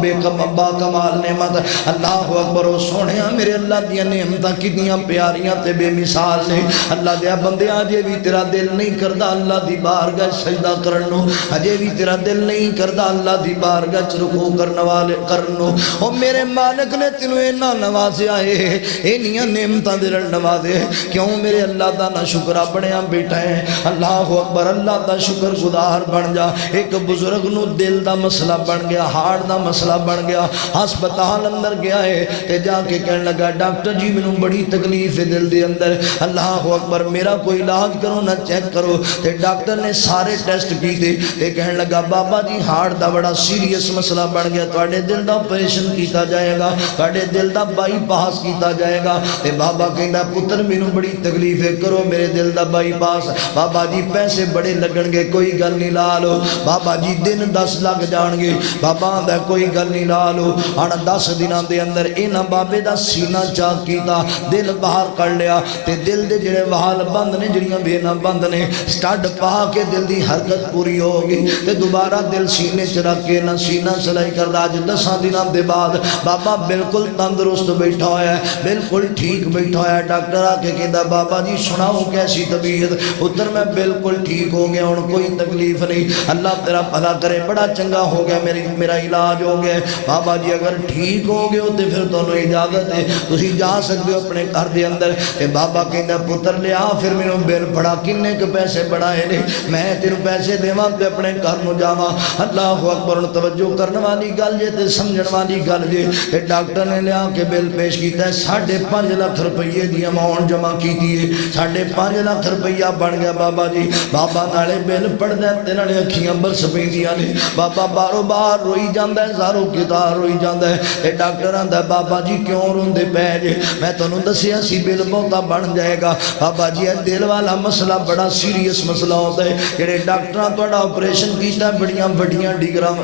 بے با کمال نعمت اللہ اکبر و سونیا میرے اللہ دیاں نعمتاں کتنیاں پیاریاں تے بے مثال نے اللہ دیا بندے آجے بھی تیرا دل نہیں کردا اللہ دی بارگاہ سجدہ کرنو اجے بھی تیرا دل نہیں کردا اللہ دی بارگاہ رکوع کرنے والے کرنو او میرے مالک نے تینوں اینا نوازیا ہے اینیاں نعمتاں دے نوازے کیوں میرے اللہ دا نہ شکر بڑیاں بیٹھا ہے اللہ اکبر اللہ دا شکر گزار بن جا ایک بزرگ نو دل دا مسئلہ بن گیا ہارٹ دا مسئلہ بن گیا ہسپتال اندر گیا ہے تے جا کے کہنے لگا ڈاکٹر جی میں بڑی تکلیف ہے دل دے اندر اللہ اکبر میرا کوئی علاج کرو نہ چیک کرو تے ڈاکٹر نے سارے ٹیسٹ کیتے تے کہنے لگا بابا جی ہارٹ دا بڑا سیریس مسئلہ بن گیا تواڈے دل دا آپریشن کیتا جائے گا تواڈے دل دا بائی پاس کیتا جائے گا تے بابا کہندا پتر مینوں بڑی تکلیف ہے کرو میرے دل دا بائی پاس بابا جی پیسے بڑے لگن گے کوئی گل نہیں لا لو بابا جی دن 10 لگ جان گے بابا دا کوئی گل نہیں لا لو ہن 10 دناں دے اندر انہاں بابے دا سینہ چاک کیتا دل باہر کر لیا تے دل دے جڑے وال بند نے جڑیاں وینا بند نے سٹڈ پا کے دل دی حرکت پوری ہو گئی تے دوبارہ دل سینے چ رکھ کے نہ سینہ سلائی کردا اج 10 دناں دے بعد بابا بالکل تندرست بیٹھا ہویا ہے بالکل ٹھیک بیٹھا ہویا ہے ڈاکٹر آ کے کہندا بابا جی سناؤ کیسی طبیعت پتر میں بالکل ٹھیک ہو گیا ہن کوئی تکلیف نہیں اللہ تیرا بھلا کرے بڑا چنگا ہو گیا میرا علاج ہو گیا بابا جی اگر ٹھیک ہو گئے تے پھر تانوں اجازت ہے تسی جا سکتے ہو اپنے گھر دے اندر تے بابا کہندا پتر لیا پھر مینوں بل بڑا کنے کے پیسے بڑھائے نے میں تینوں پیسے دیواں تے اپنے گھر نوں جاواں اللہ اکبر توجہ کرنے والی گل جے تے سمجھن والی گل جے تے ڈاکٹر نے لیا کے بل پیش کیتا ہے 5.5 لاکھ روپے دی اماؤنٹ جمع کیتی ہے 5.5 لاکھ روپیہ بن گیا بابا جی بابا نالے بل پڑھدا تے نالے اکھیاں برس پیندیاں نے بابا بارو بار روئی جاندا ہے زارو کتار روئی جاندا ہے تے ڈاکٹر آندا بابا جی کیوں روندے پے جے میں تانوں دسیا سی بل بہتا بن جائے گا بابا جی دل والا مسئلہ بڑا سیریس مسئلہ ہوتا ہے جڑے ڈاکٹراں تہاڈا آپریشن کیتا بڑیاں بڑیاں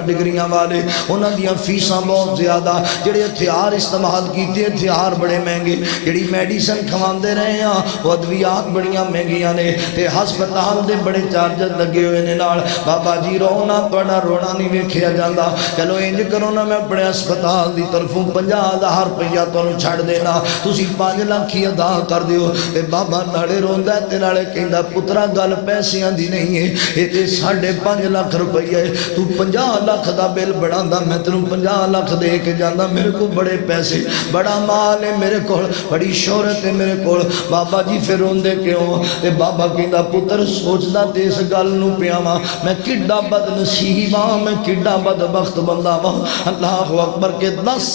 ڈگریاں والے انہاں دیاں فیساں بہت زیادہ جڑے ہتھیار استعمال کیتے ہتھیار بڑے مہنگے جڑی میڈیسن کھواندے رہے ہاں وہ ادویات بڑیاں مہنگیاں نے تے ہسپتال دے بڑے چارجز لگے ہوئے نے نال بابا جی رونا تہاڈا رونا نہیں ویکھیا جاندا چلو انج کرو نا میں اپنے ہسپتال دی طرفوں 50,000 روپیہ تانوں چھڑ دینا تسی 5 لاکھ ہی ادا کر دیو تے بابا نالے روندا تے نالے کہندا پترا گل پیسیاں دی نہیں ہے اے تے 5.5 لاکھ روپیہ ہے تو 50 لاکھ دا بل بڑھاندا میں تینوں 50 لاکھ دے کے جاندا میرے کو بڑے پیسے بڑا مال ہے میرے کول بڑی شہرت ہے میرے کول بابا جی پھر روندے کیوں تے بابا کہندا پتر سوچدا تے اس گل نو پیا واں میں کڈا بد نصیب ہاں میں کڈا بدبخت بندہ واں اللہ اکبر کے 10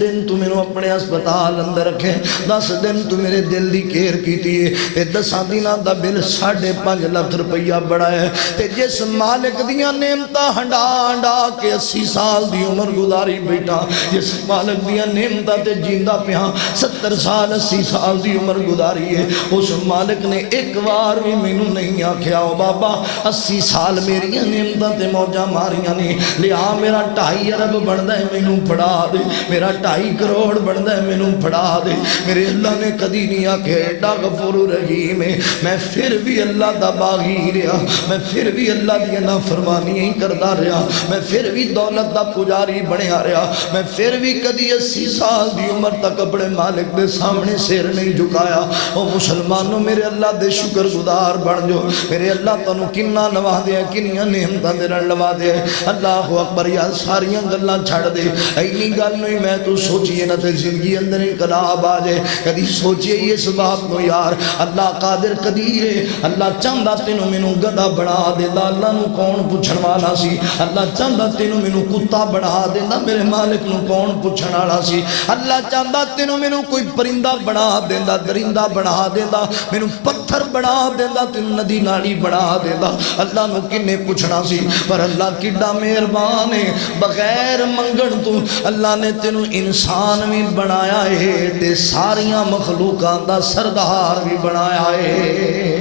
دن تو مینوں اپنے ہسپتال اندر رکھے 10 دن تو میرے دل دی کیئر کیتی ہے تے 10 دناں دا بل 5.5 لاکھ روپیہ بڑا ہے تے جس مالک دیاں نعمتاں ہنڈا ہنڈا کے 80 سال دی عمر گزاری بیٹھا جس مالک دیاں نعمتاں تے جیندا پیاں 70 سال 80 سال دی عمر گزاری ہے اس مالک نے ایک بار بھی مینوں نہیں آکھیا او بابا 80 سال میریاں نعمتاں تے موجاں ماریاں نے لیا میرا 2.5 ارب بندا ہے مینوں پڑھا دے میرا 2.5 کروڑ بندا ہے مینوں پڑھا دے میرے اللہ نے کدی نہیں آکھے ایڈا غفور رحیم ہے میں پھر بھی اللہ دا باغی رہا میں پھر بھی اللہ دی نافرمانی ہی کردا رہا میں پھر بھی دولت دا پجاری بنیا رہا میں پھر بھی کدی 80 سال دی عمر تک اپنے مالک دے سامنے سیر نہیں جھکایا او مسلمانوں میرے اللہ دے شکر گزار بن جو میرے اللہ تانوں کنا نواز دے کنیاں نعمتاں دے نال نواز دے اللہ اکبر یا ساریاں گلاں چھڑ دے اینی گل نہیں میں تو سوچیے نہ تے زندگی اندر انقلاب آ جائے کدی سوچیے اس بات کو یار اللہ قادر قدیر ہے اللہ چاہندا تینوں مینوں گدا بنا دے اللہ نو کون پوچھن والا سی اللہ چاہتا تینوں مینوں کتا بنا دینا میرے مالک نو کون پوچھن والا سی اللہ چاہتا تینوں مینوں کوئی پرندہ بنا دینا درندہ بنا دینا مینوں پتھر بنا دینا تینوں ندی نالی بنا دینا اللہ نو کنے پوچھنا سی پر اللہ کڈا مہربان ہے بغیر منگن تو اللہ نے تینوں انسان بھی بنایا ہے تے ساریاں مخلوقات دا سردار بھی بنایا ہے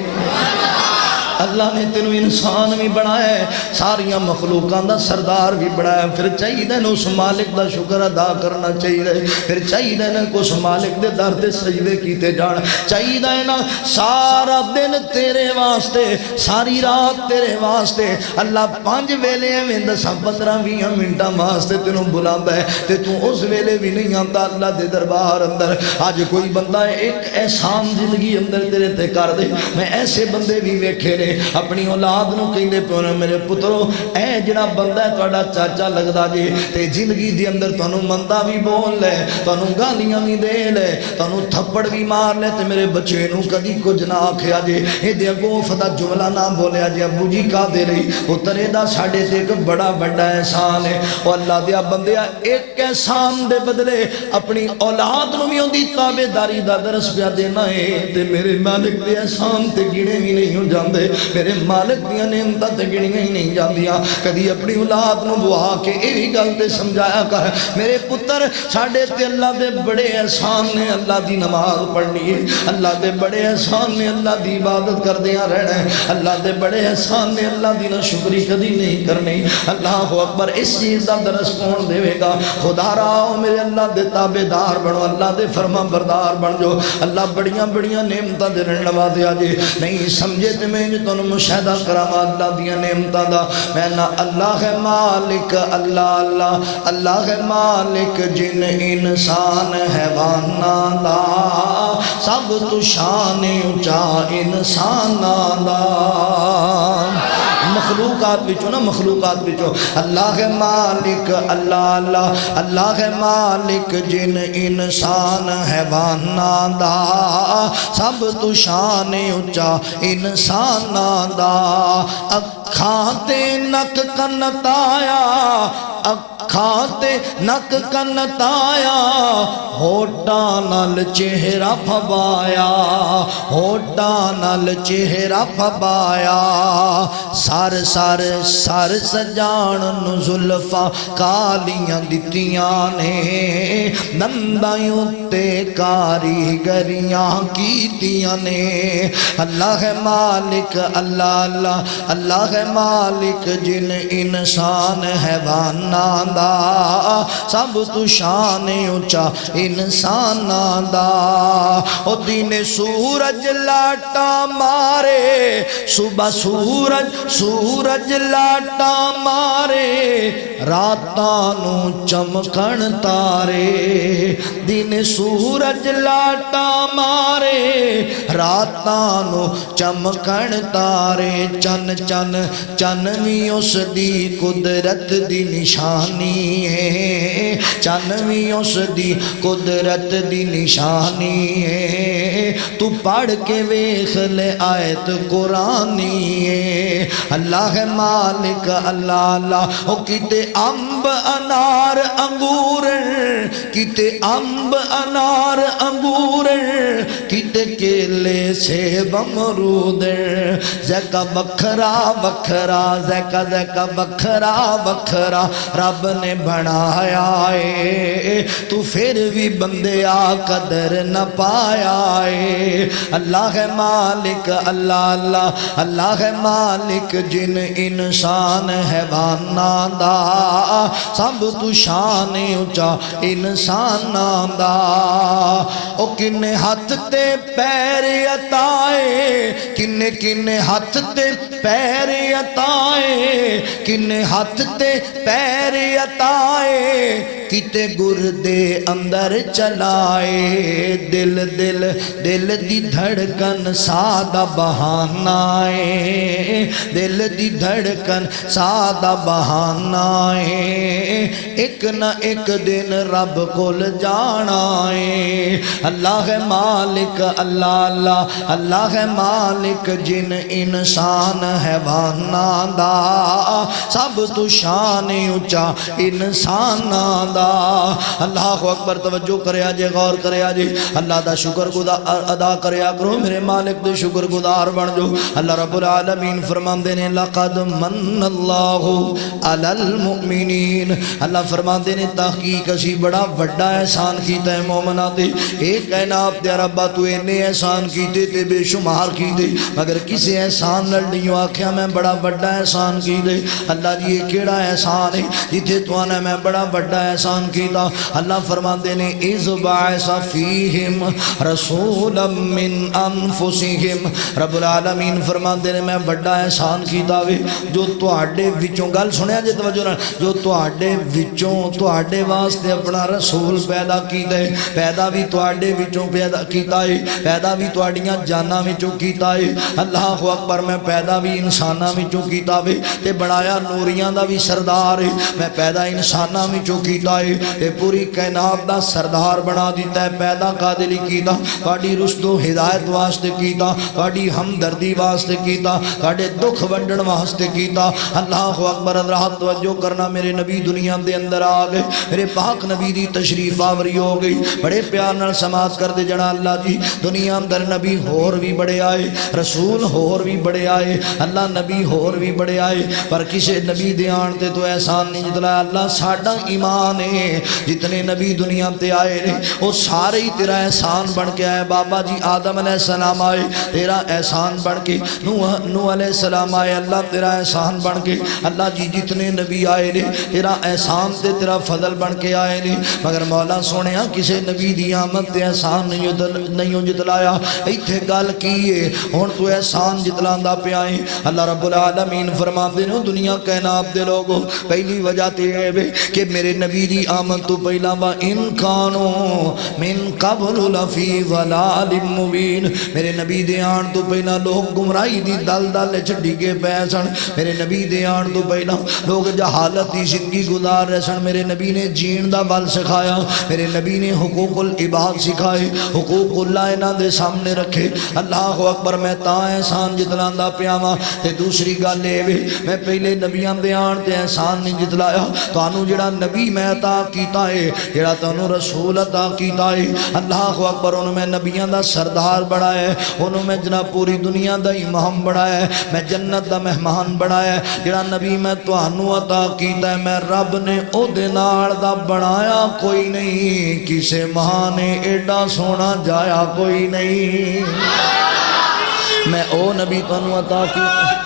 اللہ نے تینوں انسان بھی بنایا ہے ساریاں مخلوقاں دا سردار بھی بنایا پھر چاہیے نا اس مالک دا شکر ادا کرنا چاہیے پھر چاہیے نا اس مالک دے در تے سجدے کیتے جان چاہیے نا سارا دن تیرے واسطے ساری رات تیرے واسطے اللہ 5 ویلے میں 10-15-20 منٹاں واسطے تینوں بلاندا ہے تے تو اس ویلے بھی نہیں آندا اللہ دے دربار اندر آج کوئی بندہ ایک احسان زندگی اندر تیرے تے کر دے میں ایسے بندے بھی ویکھے نے اپنی اولاد نو کہندے پیو میرے پترو اے جڑا بندہ ہے تہاڈا چاچا لگدا جی تے زندگی دے اندر تانوں مندا بھی بول لے تانوں گالیاں بھی دے لے تانوں تھپڑ بھی مار لے تے میرے بچے نو کدی کچھ نہ آکھیا جی اے دے اگوں فدا جملہ نہ بولیا جی ابو جی کا دے رہی پترے دا ساڈے تے ایک بڑا بڑا احسان ہے او اللہ دیا بندیا ایک احسان دے بدلے اپنی اولاد نو بھی اودی تابعداری دا درس پیا دینا ہے تے میرے مالک دے احسان تے گنے بھی نہیں ہو جاندے میرے مالک دیا نعمتاں تے گنیاں ہی نہیں جاندیاں کدی اپنی اولاد نو بوا کے ایہی گل تے سمجھایا کر میرے پتر ساڈے تے اللہ دے بڑے احسان نے اللہ دی نماز پڑھنی ہے اللہ دے بڑے احسان نے اللہ دی عبادت کردیاں رہنا ہے اللہ دے بڑے احسان نے اللہ دی ناشکری کدی نہیں کرنی اللہ اکبر اس چیز دا درس کون دے گا خدا راؤ میرے اللہ دے تابعدار بنو اللہ دے فرما بردار بن جو اللہ بڑیاں بڑیاں نعمتاں دے نوازیا جے نہیں سمجھے تے میں تنوں مشاہدہ کرام اللہ دیا نعمتاں دا میں نا اللہ ہے مالک اللہ اللہ اللہ ہے مالک جن انسان حیواناں دا سب تو شان اونچا انساناں دا مخلوقات بچو نا مخلوقات بچو اللہ ہے مالک اللہ اللہ اللہ ہے مالک جن انسان حیواناں دا سب تو شان اونچا انساناں دا اکھاں تے نک کن تایا اکھاں تے نک کن تایا ہوٹاں نال چہرہ پھبایا ہوٹاں نال چہرہ پھبایا سار سار سار سجان نو زلفاں کالیاں دتیاں نے دندائیوں تے کاریگریاں کیتیاں نے اللہ ہے مالک اللہ اللہ اللہ ہے مالک جن انسان حیواناں دا سب تو شان اونچا انساناں دا او دن سورج لاٹا مارے صبح سورج لاٹا مارے راتاں نو چمکن تارے دن سورج لاٹا مارے راتاں نو چمکن تارے چن چن چن بھی اس دی قدرت دی نشانی ہے چن بھی اس دی قدرت دی نشانی ہے تو پڑھ کے ویکھ لے آیت قرآنی ہے اللہ ہے مالک اللہ اللہ او کتے امب انار انگور کتے امب انار انگور کتے کیلے سیب امرود زکا بکھرا بکھرا زکا زکا بکھرا بکھرا رب نے بنایا ہے تو پھر بھی بندیا قدر نہ پایا ہے اللہ ہے مالک اللہ اللہ اللہ ہے مالک جن انسان حیواناں دا سب تو شان اونچا انساناں دا او کنے ہاتھ تے پیر عطائے کنے کنے ہاتھ تے پیر عطائے کنے ہاتھ تے پیر عطائے کتے گردے اندر چلائے دل دل دل دی دھڑکن سادہ بہانہ ہے دل دی دھڑکن سادہ بہانہ ہے ایک نہ ایک دن رب کول جانا ہے اللہ ہے مالک اللہ اللہ اللہ ہے مالک جن انسان حیواناں دا سب تو شان اونچا انساناں دا اللہ اکبر توجہ کریا جے غور کریا جے اللہ دا شکر ادا کریا کرو میرے مالک دے شکر گزار بن جو اللہ رب العالمین فرماندے نے لقد من اللہ علی المؤمنین اللہ فرماندے نے تحقیق اسی بڑا وڈا احسان کیتا ہے مومنہ دے ایک کائنات دے ربا تو اینے احسان کیتے تے بے شمار کیتے مگر کسی احسان لڑنیوں آکھیا میں بڑا وڈا احسان کیتے اللہ جی یہ کیڑا احسان ہے جتھے تو آنا میں بڑا وڈا احسان کیتا اللہ فرماندے نے اذ بعث فیہم رسولا من انفسہم رب العالمین فرماندے نے میں وڈا احسان کیتا وے جو تواڈے وچوں گل سنیا جے توجہ نال جو تواڈے وچوں تواڈے واسطے اپنا رسول پیدا کیتا ہے پیدا بھی تواڈے وچوں پیدا کیتا ہے پیدا بھی تواڈیاں جاناں وچوں کیتا ہے اللہ اکبر میں پیدا بھی انساناں وچوں کیتا وے تے بنایا نوریاں دا بھی سردار ہے میں پیدا انساناں وچوں کیتا ہے تے پوری کائنات دا سردار بنا دیتا ہے پیدا قادر کیتا تواڈی رشد و ہدایت واسطے کیتا تواڈی ہمدردی واسطے کیتا تواڈے دکھ ونڈن واسطے کیتا اللہ اکبر حضرات توجہ کرنا میرے نبی دنیا دے اندر آ گئے میرے پاک نبی دی تشریف آوری ہو گئی بڑے پیار نال سماعت کر دے جنا اللہ جی دنیا اندر نبی ہور بھی بڑے آئے رسول ہور بھی بڑے آئے اللہ نبی ہور بھی بڑے آئے پر کسے نبی دے آن تے تو احسان نہیں جتلایا اللہ ساڈا ایمان ہے جتنے نبی دنیا تے آئے نے وہ سارے ہی تیرا احسان بن کے آئے بابا جی آدم علیہ السلام آئے تیرا احسان بن کے نوح علیہ السلام آئے اللہ تیرا احسان بن کے اللہ جی جتنے نبی آئے نے تیرا احسان تے تیرا فضل بن کے آئے نے مگر مولا سونے کسے نبی دی آمد تے احسان نہیں جتلایا ایتھے گل کیے ہون تو احسان جتلاندہ پہ آئیں اللہ رب العالمین فرماتے ہیں دنیا کائنات دے لوگوں پہلی وجہ تے ہے کہ میرے نبی دی آمد تو پہلا با انکانو من قبل لفی ضلال مبین میرے نبی دے آن تو پہلا لوگ گمرائی دی دل دل چھڑی کے پیسن میرے نبی دے آن تو پہلا لوگ جہالت دی زندگی گزار رہے سن میرے نبی نے جین دا بل سکھایا میرے نبی نے حقوق العباد سکھائے حقوق اللہ انہاں دے سامنے رکھے اللہ اکبر میں تا احسان جتلاندہ پیاما تے دوسری گل اے میں پہلے نبیاں دے آن تے احسان نہیں جتلایا تانوں جڑا نبی میں عطا کیتا ہے جڑا تانوں رسول عطا کیتا ہے اللہ اکبر انہوں میں نبیاں دا سردار بڑا ہے انہوں میں جناب پوری دنیا دا امام بڑا ہے میں جنت دا مہمان بڑا ہے جڑا نبی میں تانوں عطا کیتا ہے میں رب نے او دے نال دا بنایا کوئی نہیں کسے ماں نے ایڈا سونا جایا کوئی نہیں میں او نبی تانوں عطا کیتا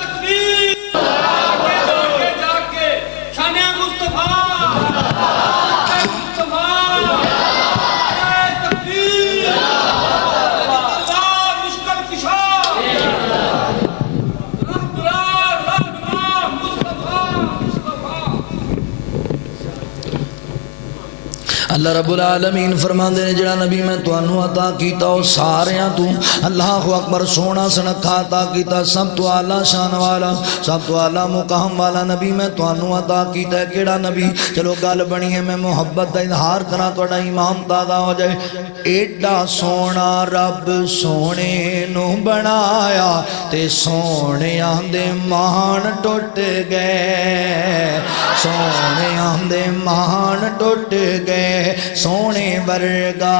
اللہ رب العالمین فرمان دے جڑا نبی میں توانو عطا کیتا او ساریاں تو اللہ اکبر سونا سنکھا عطا کیتا سب تو اعلیٰ شان والا سب تو اعلیٰ مقام والا نبی میں توانو عطا کیتا ہے کیڑا نبی چلو گل بنی ہے میں محبت دا اظہار کرا توڑا ایمان تازہ ہو جائے ایڈا سونا رب سونے نو بنایا تے سونے آندے مان ٹوٹ گئے سونے آندے مان ٹوٹ گئے سونے ورگا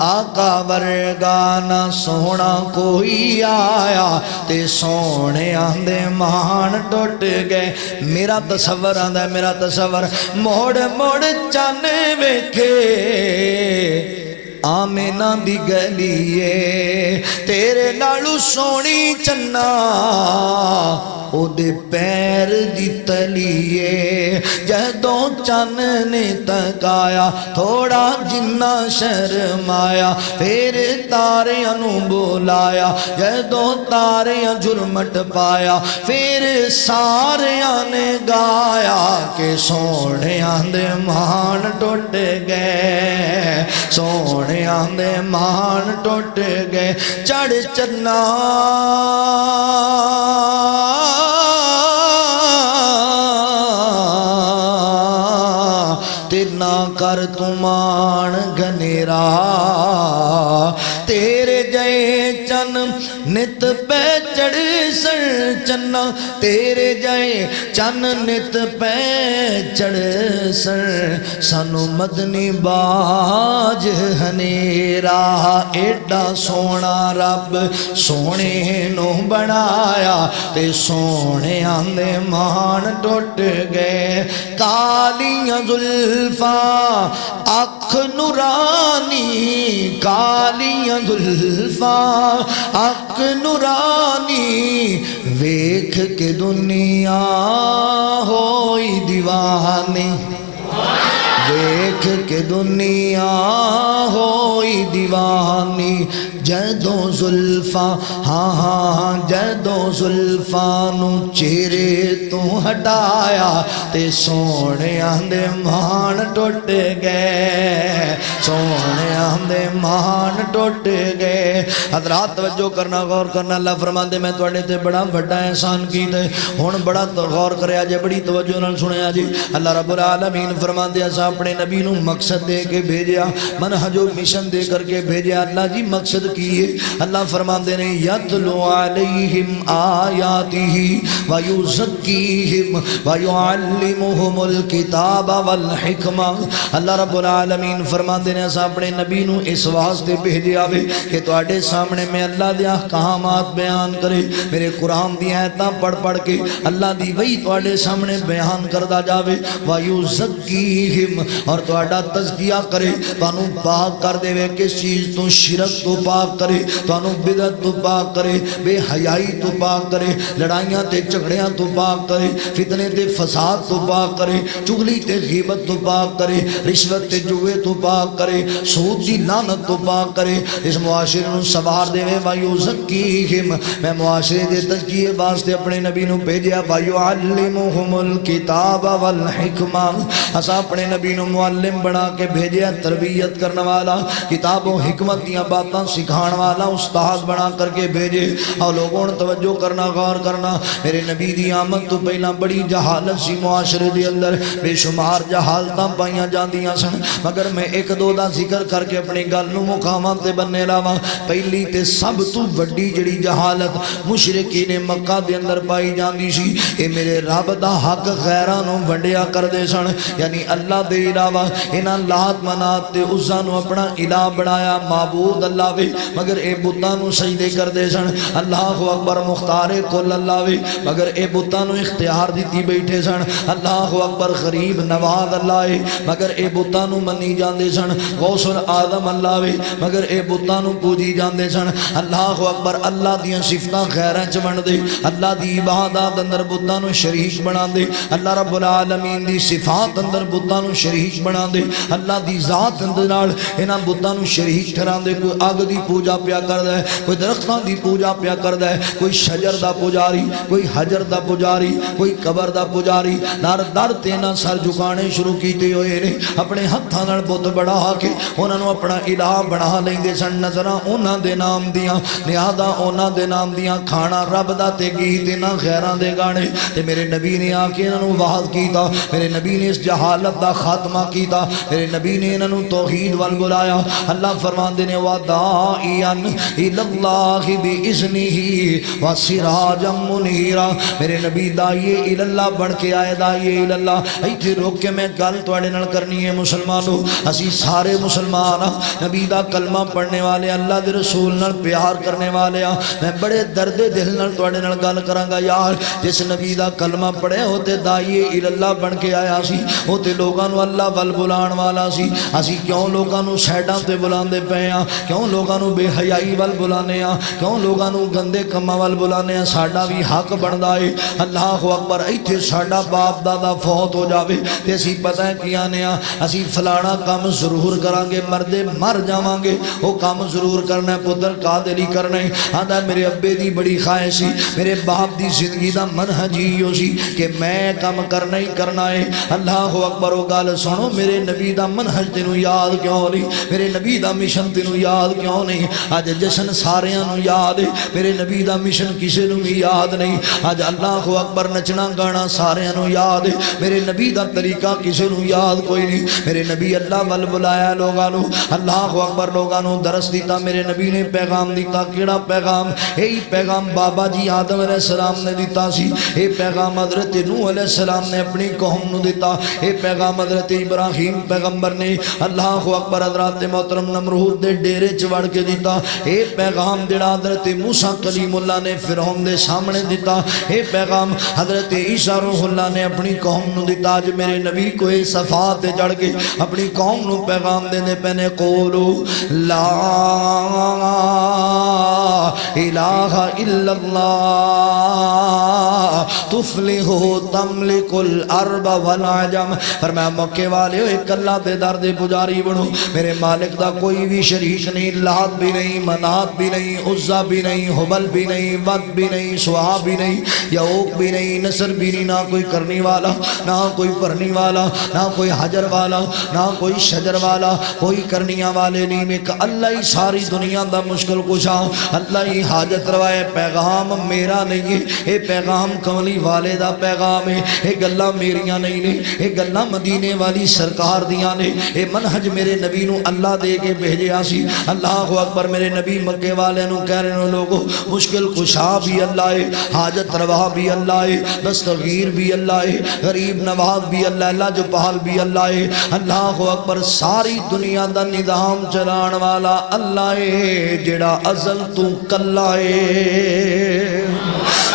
آقا ورگا نہ سونا کوئی آیا تے سونے آندے مان ٹوٹ گئے میرا تصور آندہ میرا تصور موڑ موڑ چانے ویکھے آمینہ دی گلیے تیرے نالو سونی چنا او دے پیر دی تلیے جہدوں چاننے تک آیا تھوڑا جنہ شرمایا پھر تاریاں نو بولایا جہدوں تاریاں جرمٹ پایا پھر ساریاں نے گایا کہ سونیاں دے مان ٹوٹ گئے سونیاں دے مان ٹوٹ گئے چڑھ چنا تے نہ کر تمان گھنیرا تیرے جائے چن نت پہ چڑھ سر چنا تیرے جائے چن نت پہ چڑھ سر سانو مدنی باج ہنیرا ایڈا سونا رب سونے نو بنایا تے سونے آندے مان ٹوٹ گئے کالیاں زلفاں اکھ نورانی کالیاں زلفاں اکھ نورانی ویکھ کے دنیا ہوئی دیوانی دیکھ کے دنیا ہوئی دیوانی جدوں زلفاں ہاں جدوں زلفاں نو چہرے تو ہٹایا تے سونیاں دے مان ٹوٹ گئے سونیاں دے مان ٹوٹ گئے حضرات توجہ کرنا غور کرنا اللہ فرماندے میں تواڈے تے بڑا بڑا احسان کیتا ہن بڑا غور کریا جے بڑی توجہ نال سنیا جی اللہ رب العالمین فرماندے اساں اپنے نبی نو مقصد دے کے بھیجیا منہج و مشن دے کر کے بھیجیا اللہ جی مقصد کیے اللہ فرماندے نے یتلو علیہم آیاتہ ویزکیہم ویعلمہم الکتاب والحکمہ اللہ رب العالمین فرماندے نے اساں اپنے نبی نو اس واسطے بھیجیا وے کہ تواڈے سامنے میں اللہ دے احکامات بیان کرے میرے قرآن دی آیتاں پڑھ پڑھ کے اللہ دی وحی تواڈے سامنے بیان کردا جاوے ویزکیہم اور تواڈا تزکیہ کرے تانوں پاک کر دے وے کس چیز تو شرک تو پاک کرے تانوں بدعت تو پاک کرے بے حیائی تو پاک کرے لڑائیاں تے جھگڑیاں تو پاک کرے فتنے تے فساد تو پاک کرے چغلی تے غیبت تو پاک کرے رشوت تے جوے تو پاک کرے سود دی لعنت تو پاک کرے اس معاشرے نو سوار دے وے ویزکیہم میں معاشرے دے تزکیے واسطے اپنے نبی نو بھیجیا ویعلمہم الکتاب والحکمہ اسا اپنے نبی نو معلم بنا کے بھیجیا تربیت کرنے والا کتاب و حکمت دیاں باتاں سکھان والا استاد بنا کر کے بھیجے اور لوگوں نے توجہ کرنا غور کرنا میرے نبی دی آمد تو پہلا بڑی جہالت سی معاشرے دے اندر بے شمار جہالتاں پائیاں جاندیاں سن مگر میں ایک دو دا ذکر کر کے اپنی گل نو مقامات تے بننے لاواں پہلی تے سب تو وڈی جڑی جہالت مشرکین مکہ دے اندر پائی جاندی سی اے میرے رب دا حق غیراں نو ونڈیا کر دے سن یعنی اللہ دے علاوہ انہاں لات منات تے عزا نو اپنا الہ بنایا معبود اللہ وے مگر اے بتاں نو سجدے کر دے سن اللہ اکبر مختار کل اللہ وے مگر اے بتاں نو اختیار دیتی بیٹھے سن اللہ اکبر غریب نواز اللہ ہے مگر اے بتاں نو منی جاندے سن غوث العظم اللہ وے مگر اے بتاں نو پوجی جاندے سن اللہ اکبر اللہ دیاں صفتاں غیراں چ بن دے اللہ دی عبادت اندر بتاں نو شریک بنا دے اللہ رب العالمین دی صفات اندر بتاں نو شریک بنا دے اللہ دی ذات اندر نال انہاں بتاں نو شریک ٹھہرا دے کوئی اگ دی پوجا پیا کردا ہے کوئی درختاں دی پوجا پیا کردا ہے کوئی شجر دا پجاری کوئی حجر دا پجاری کوئی قبر دا پجاری در تے نہ سر جھکانے شروع کیتے ہوئے نے اپنے ہتھاں نال بت بڑا کے انہاں نو اپنا الہ بنا لیندے سن نظراں انہاں دے نام دیاں نیازاں انہاں دے نام دیاں کھانا رب دا تے گیت نہ غیراں دے گانے تے میرے نبی نے آ کے انہاں نو واعظ کیتا میرے نبی نے اس جہالت دا خاتمہ کیتا میرے نبی نے انہاں نو توحید وال بلایا اللہ فرماندے نے وداعیاً الی اللہ باذنہ وسراجا منیرا میرے نبی داعی الی اللہ بن کے آئے داعی الی اللہ ایتھے روک کے میں گل تواڈے نال کرنی ہے مسلمانوں اسی سارے مسلمان نبی دا کلمہ پڑھنے والے اللہ دے رسول نال پیار کرنے والے میں بڑے درد دل نال تواڈے نال گل کراں گا یار جس نبی دا کلمہ پڑھے ہوتے داعی الی اللہ بن کے آیا سی ہوتے لوگاں نو اللہ ول بلان والا سی اسی کیوں لوگاں نو سیڈاں تے بلاندے پئے ہاں کیوں لوگاں نو بے حیائی ول بلانے ہاں کیوں لوگاں نو گندے کماں ول بلانے ہاں ساڈا بھی حق بندا ہے اللہ اکبر ایتھے ساڈا باپ دادا فوت ہو جاوے تے اسی پتہ ہے کی آنے ہاں اسی فلانا کام ضرور کران گے مردے مر جاواں گے او کام ضرور کرنا ہے پتر قادری کرنا ہے آندا میرے ابے دی بڑی خواہش سی میرے باپ دی زندگی دا منہج ہی سی کہ میں کام کرنا ہی کرنا ہے اللہ اکبر او گل سنو میرے نبی دا منہج تینوں یاد کیوں نہیں میرے نبی دا مشن تینوں یاد کیوں نہیں نہیں اج جشن ساریاں نو یاد ہے میرے نبی دا مشن کسے نو بھی یاد نہیں اج اللہ اکبر نچنا گانا ساریاں نو یاد ہے میرے نبی دا طریقہ کسے نو یاد کوئی نہیں میرے نبی اللہ ول بلایا لوگاں نو اللہ اکبر لوگاں نو درس دیتا میرے نبی نے پیغام دیتا کیڑا پیغام یہی پیغام بابا جی آدم علیہ السلام نے دیتا سی یہ پیغام حضرت نوح علیہ السلام نے اپنی قوم نو دیتا یہ پیغام حضرت ابراہیم پیغمبر نے اللہ اکبر حضرت محترم نمرود دے ڈیرے چوڑ کے دیتا یہ پیغام جڑا حضرت موسیٰ کلیم اللہ نے فرعون دے سامنے دیتا یہ پیغام حضرت عیسیٰ روح اللہ نے اپنی قوم نو دیتا آج میرے نبی کو یہ صفات جڑ کے اپنی قوم نو پیغام دینے پہنے قولو لا الہ الا اللہ تفلحو تملک الارض والعجم فرمایا مکے والے ہو ایک اللہ دے در دے پجاری بنو میرے مالک دا کوئی بھی شریک نہیں لات بھی نہیں منات بھی نہیں عزہ بھی نہیں حبل بھی نہیں ود بھی نہیں سوا بھی نہیں یعوق بھی نہیں نصر بھی نہیں نہ کوئی کرنی والا نہ کوئی پرنی والا نہ کوئی حجر والا نہ کوئی شجر والا کوئی کرنیاں والے نہیں میں کہ اللہ ہی ساری دنیا دا مشکل کشا اللہ ہی حاجت روائے پیغام میرا نہیں ہے اے پیغام کملی والے دا پیغام ہے اے گلہ میریاں نہیں نے اے گلہ مدینے والی سرکار دیاں نے اے منہج میرے نبی نو اللہ دے کے بھیجے آسی اللہ اکبر میرے نبی مکے والے نو کہہ رہے لوگو مشکل کشا بھی اللہ ہے حاجت روا بھی اللہ ہے دستگیر بھی اللہ ہے غریب نواز بھی اللہ اللہ جو پہل بھی اللہ ہے اللہ اکبر ساری دنیا دا نظام چلان والا اللہ ہے جڑا ازل تو کلا ہے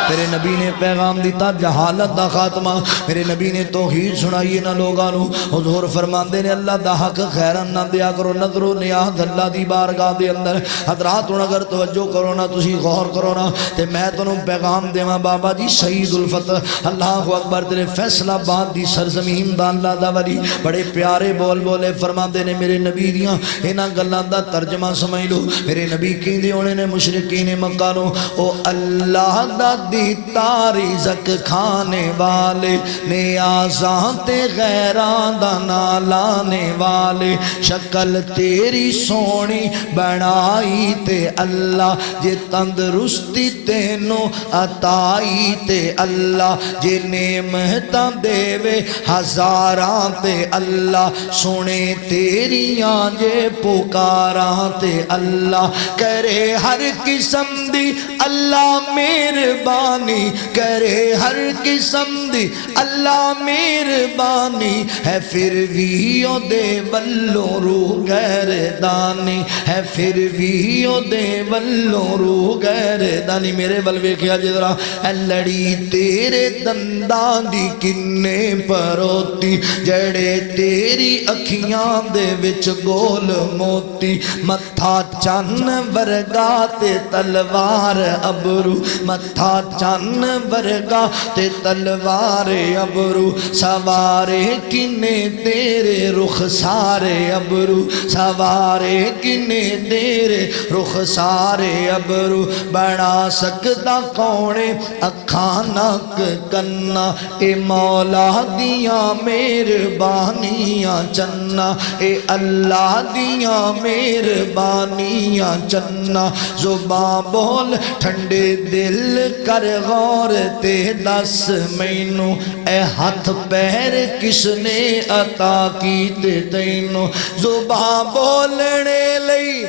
میرے نبی نے پیغام دیتا جہالت دا خاتمہ میرے نبی نے توحید سنائی نہ لوگانو حضور فرماندے نے اللہ دا حق خیرن نہ دیا کرو نظر و نیاز اللہ دی بارگاہ دے اندر حضرات اگر توجہ کرو نا تسی غور کرو نا تے میں تنوں پیغام دیواں بابا جی سعید الفتح اللہ اکبر تیرے فیصلہ باد دی سرزمین دا اللہ دا ولی بڑے پیارے بول بولے فرماندے نے میرے نبی دیاں انہاں گلاں دا ترجمہ سمجھ لو میرے نبی کیندے ہونے نے مشرکین مکہ نو او اللہ دا دیتا رزق کھانے والے نیازاں تے غیران دا نالانے والے شکل تیری سونی بنائی تے اللہ جے تندرستی تینوں عطائی تے اللہ جے نعمتاں دے وے ہزاراں تے اللہ سنے تیریاں جے پکاراں تے اللہ کرے ہر قسم دی اللہ مہربانی کرے ہر قسم دی اللہ مہربانی ہے پھر بھی او دے ولو روح گردانی ہے پھر بھی او دے ولو روح گردانی میرے بلوے کیا جدرا اے لڑی تیرے دندان دی کنے پروتی جڑے تیری اکھیاں دے وچ گول موتی متھا چن ورگا تے تلوار ابرو متھا چن ورگا تے تلوار ابرو سوارے کنے تیرے رخ سارے ابرو سوارے کنے تیرے رخ سارے ابرو بنا سکتا کونے اکھاں نک کنا اے مولا دیاں مہربانیاں چنا اے اللہ دیاں مہربانیاں چنا زباں بول ٹھنڈے دل کر غور تے دس مینوں اے ہاتھ پیر کس نے عطا کیتے تینوں زباں بولنے لئی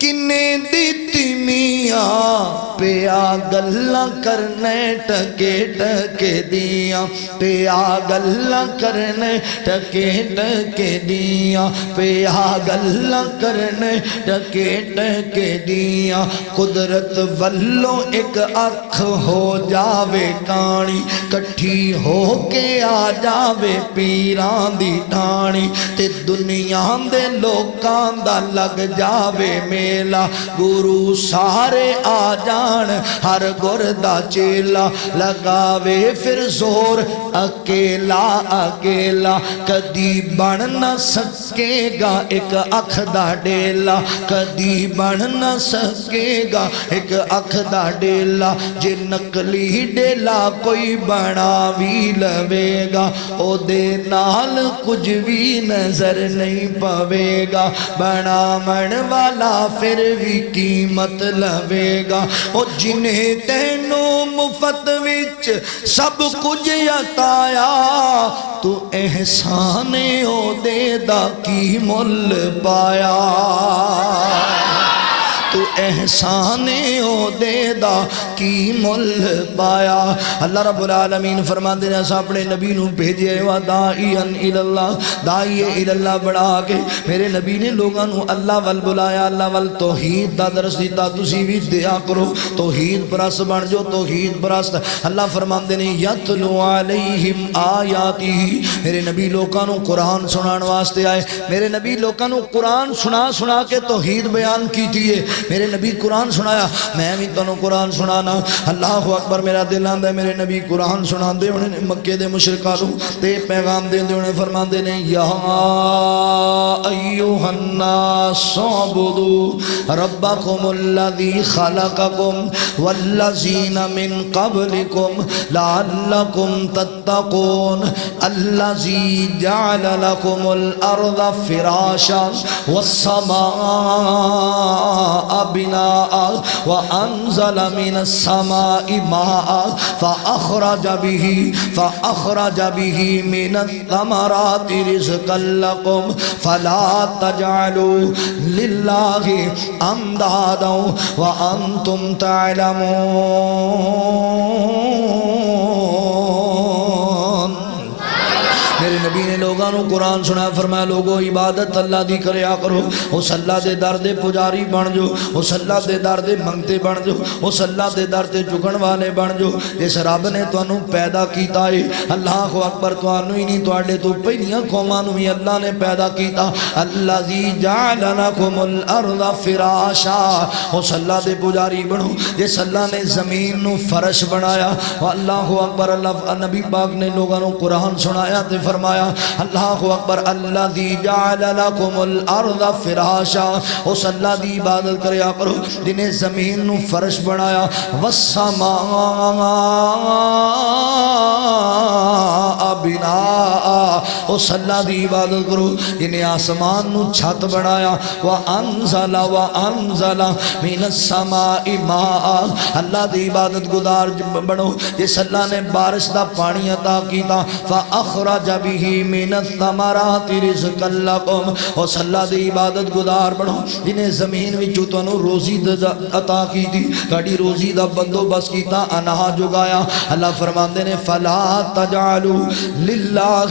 کنے دیتی میاں پیا گلاں کرنے ٹکے ٹکے دیاں پیا گلاں کرنے ٹکے ٹکے دیاں پیا گلاں کرنے ٹکے ٹکے دیاں قدرت والوں ایک اکھ ہو جاوے کانی کٹھی ہو کے آ جاوے پیران دی ٹھانی تے دنیا دے لوکاں دا لگ جاوے میلا گرو سارے آ جان ہر گردہ چیلا لگاوے پھر زور اکیلا اکیلا کدی بن نہ سکے گا ایک اکھ دا ڈیلا کدی بن نہ سکے گا ایک اکھ دا ڈیلا جے نقلی ڈیلا کوئی بنا بھی لوے گا او دے نال کچھ بھی نظر نہیں پوے گا بنا من والا پھر بھی قیمت لوے گا او جنہیں تینوں مفت وچ سب کچھ عطایا تو احسان او دے دا کی مل پایا تو احسان او دے دا کی مل پایا اللہ رب العالمین فرماتے ہیں ایسا اپنے نبی نو بھیجے و داعیاً الاللہ داعی الاللہ بڑھا کے میرے نبی نے لوگاں نو اللہ وال بلایا اللہ وال توحید دا درس دیتا تسی بھی دیا کرو توحید پرست بن جو توحید پرست اللہ فرماتے ہیں یتلو علیہم آیاتی میرے نبی لوگاں نو قرآن سنان واسطے آئے میرے نبی لوگاں نو قرآن سنا کے توحید بیان کی تھیے میرے نبی قرآن سنایا میں بھی تنوں قرآن سنانا اللہ اکبر میرا دل آندہ ہے میرے نبی قرآن سنا دے انہیں مکہ دے مشرکانوں تے پیغام دے انہیں فرما دے نے یا ایوہ الناس عبدو ربکم الذی خلقکم والذین من قبلکم لعلکم تتقون الذی جعل لکم الارض فراشا والسماء بناء وانزل من السماء ماء فاخرج به من الثمرات رزقا لكم فلا تجعلوا لله اندادا وانتم تعلمون میرے نبی نے لوگاں نو قرآن سنا فرمایا لوگو عبادت اللہ دی کریا کرو اس اللہ دے در دے پجاری بن جو اس اللہ دے در دے منگتے بن جو اس اللہ دے در دے جھکن والے بن جو جس رب نے توانو پیدا کیتا ہے اللہ اکبر توانو ہی نہیں توڑے تو پہنیاں قومانو بھی اللہ نے پیدا کیتا الذی جعل لکم الارض فراشا اس اللہ دے پجاری بنو جس اللہ نے زمین نو فرش بنایا اللہ اکبر اللہ نبی پاک نے لوگاں نو قرآن سنایا تے فرمایا اللہ اکبر الذی جعل لکم الارض فراشا اس اللہ دی عبادت کریا کرو جنہیں زمین نو فرش بنایا والسماء بناء اس اللہ دی عبادت کرو جنہیں آسمان نو چھت بنایا وانزل من السماء ماء اللہ دی عبادت گزار بنو جس اللہ نے بارش دا پانی عطا کیتا فاخرج به من الثمرات رزقا لكم اس اللہ دی عبادت گزار بنو جنہیں زمین وچوں تانوں روزی عطا کی دی تہاڈی روزی دا بندوبست کیتا اناج اگایا اللہ فرماندے نے فلا تجعلوا للہ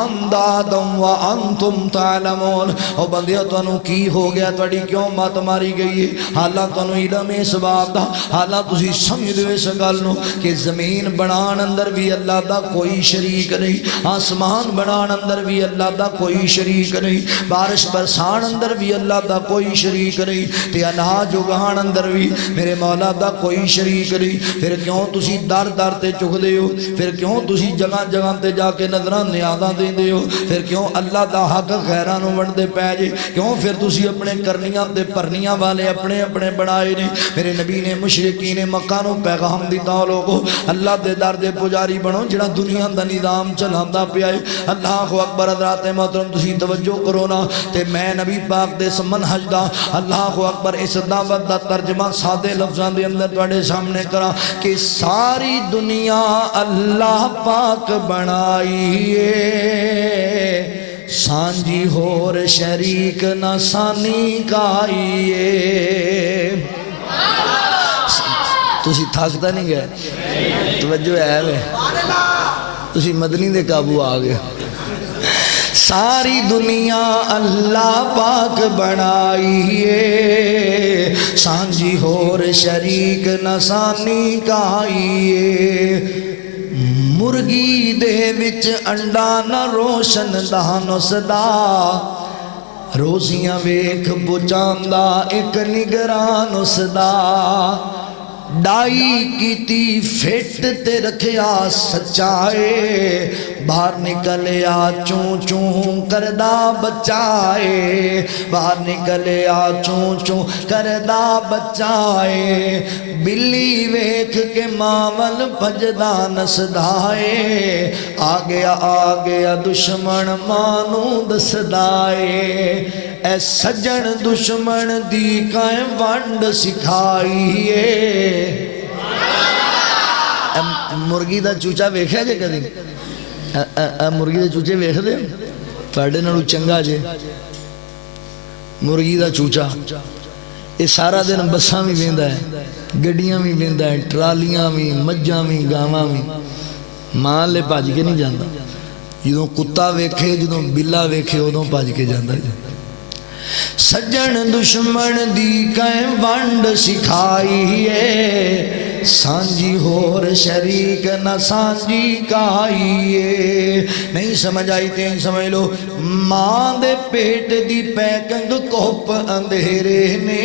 اندادا وانتم تعلمون او بندیو تانوں کی ہو گیا تہاڈی کیوں مات ماری گئی ہے حالاں تانوں علم اس بات دا حالاں تسی سمجھ دے اس گل نو کہ زمین بنان اندر بھی اللہ دا کوئی شریک نہیں آسمان بنان اندر بھی اللہ دا کوئی شریک نہیں بارش برسان اندر بھی اللہ دا کوئی شریک نہیں تے اناج اگان اندر بھی میرے مولا دا کوئی شریک نہیں پھر کیوں تسی در در تے چک دے ہو پھر کیوں تسی جگہ جگہ تے جا کے نظران نیاداں دے دے ہو پھر کیوں اللہ دا حق غیران وڑ دے پہ جے کیوں پھر تسی اپنے کرنیاں تے پرنیاں والے اپنے اپنے بنائے نے میرے نبی نے مشرقین مکہ نو پیغام دیتا لوگو اللہ دے در دے پجاری بنو جڑا دنیا دا نظام چلاندہ پہ آئے اللہ اکبر حضرات محترم تسی توجہ کرو نا تے میں نبی پاک دے منہج دا اللہ اکبر اس دعوت دا ترجمہ سادے لفظاں دے اندر تواڈے سامنے کرا کہ ساری دنیا اللہ پاک بنائیے سانجی ہور شریک نہ سانی کائیے تسی تھاکتا نہیں گئے توجہ ہے میں تسی مدنی دے قابو آگئے ساری دنیا اللہ پاک بنائیے سانجی ہور شریک نہ سانی کائیے مرگی دے وچ انڈا نہ روشن دہانو صدا روزیاں ویکھ بچاندہ ایک نگران صدا ڈائی کیتی فٹ تے رکھیا سچائے باہر نکلیا چون چون کردہ بچائے باہر نکلیا چون چون کردہ بچائے بلی ویکھ کے ماول پجدہ نسدائے آگیا دشمن مانو دسدائے اے سجن دشمن دی قائم ونڈ سکھائیے مرغی دا چوچا ویکھیا جے کدی مرغی دے چوچے ویکھ دے تواڈے نالوں چنگا جے مرغی دا چوچا یہ سارا دن بساں بھی ویندا ہے گڈیاں بھی ویندا ہے ٹرالیاں بھی مجھاں بھی گاواں بھی ماں لے بھج کے نہیں جاندا جدوں کتا ویکھے جدوں بلا ویکھے ادوں بھج کے جاندا سجن دشمن دی قائم ونڈ سکھائیے سانجی ہور شریک نہ سانجی کائیے نہیں سمجھ آئی تے سمجھ لو ماں دے پیٹ دی پیکنگ کوپ اندھیرے نے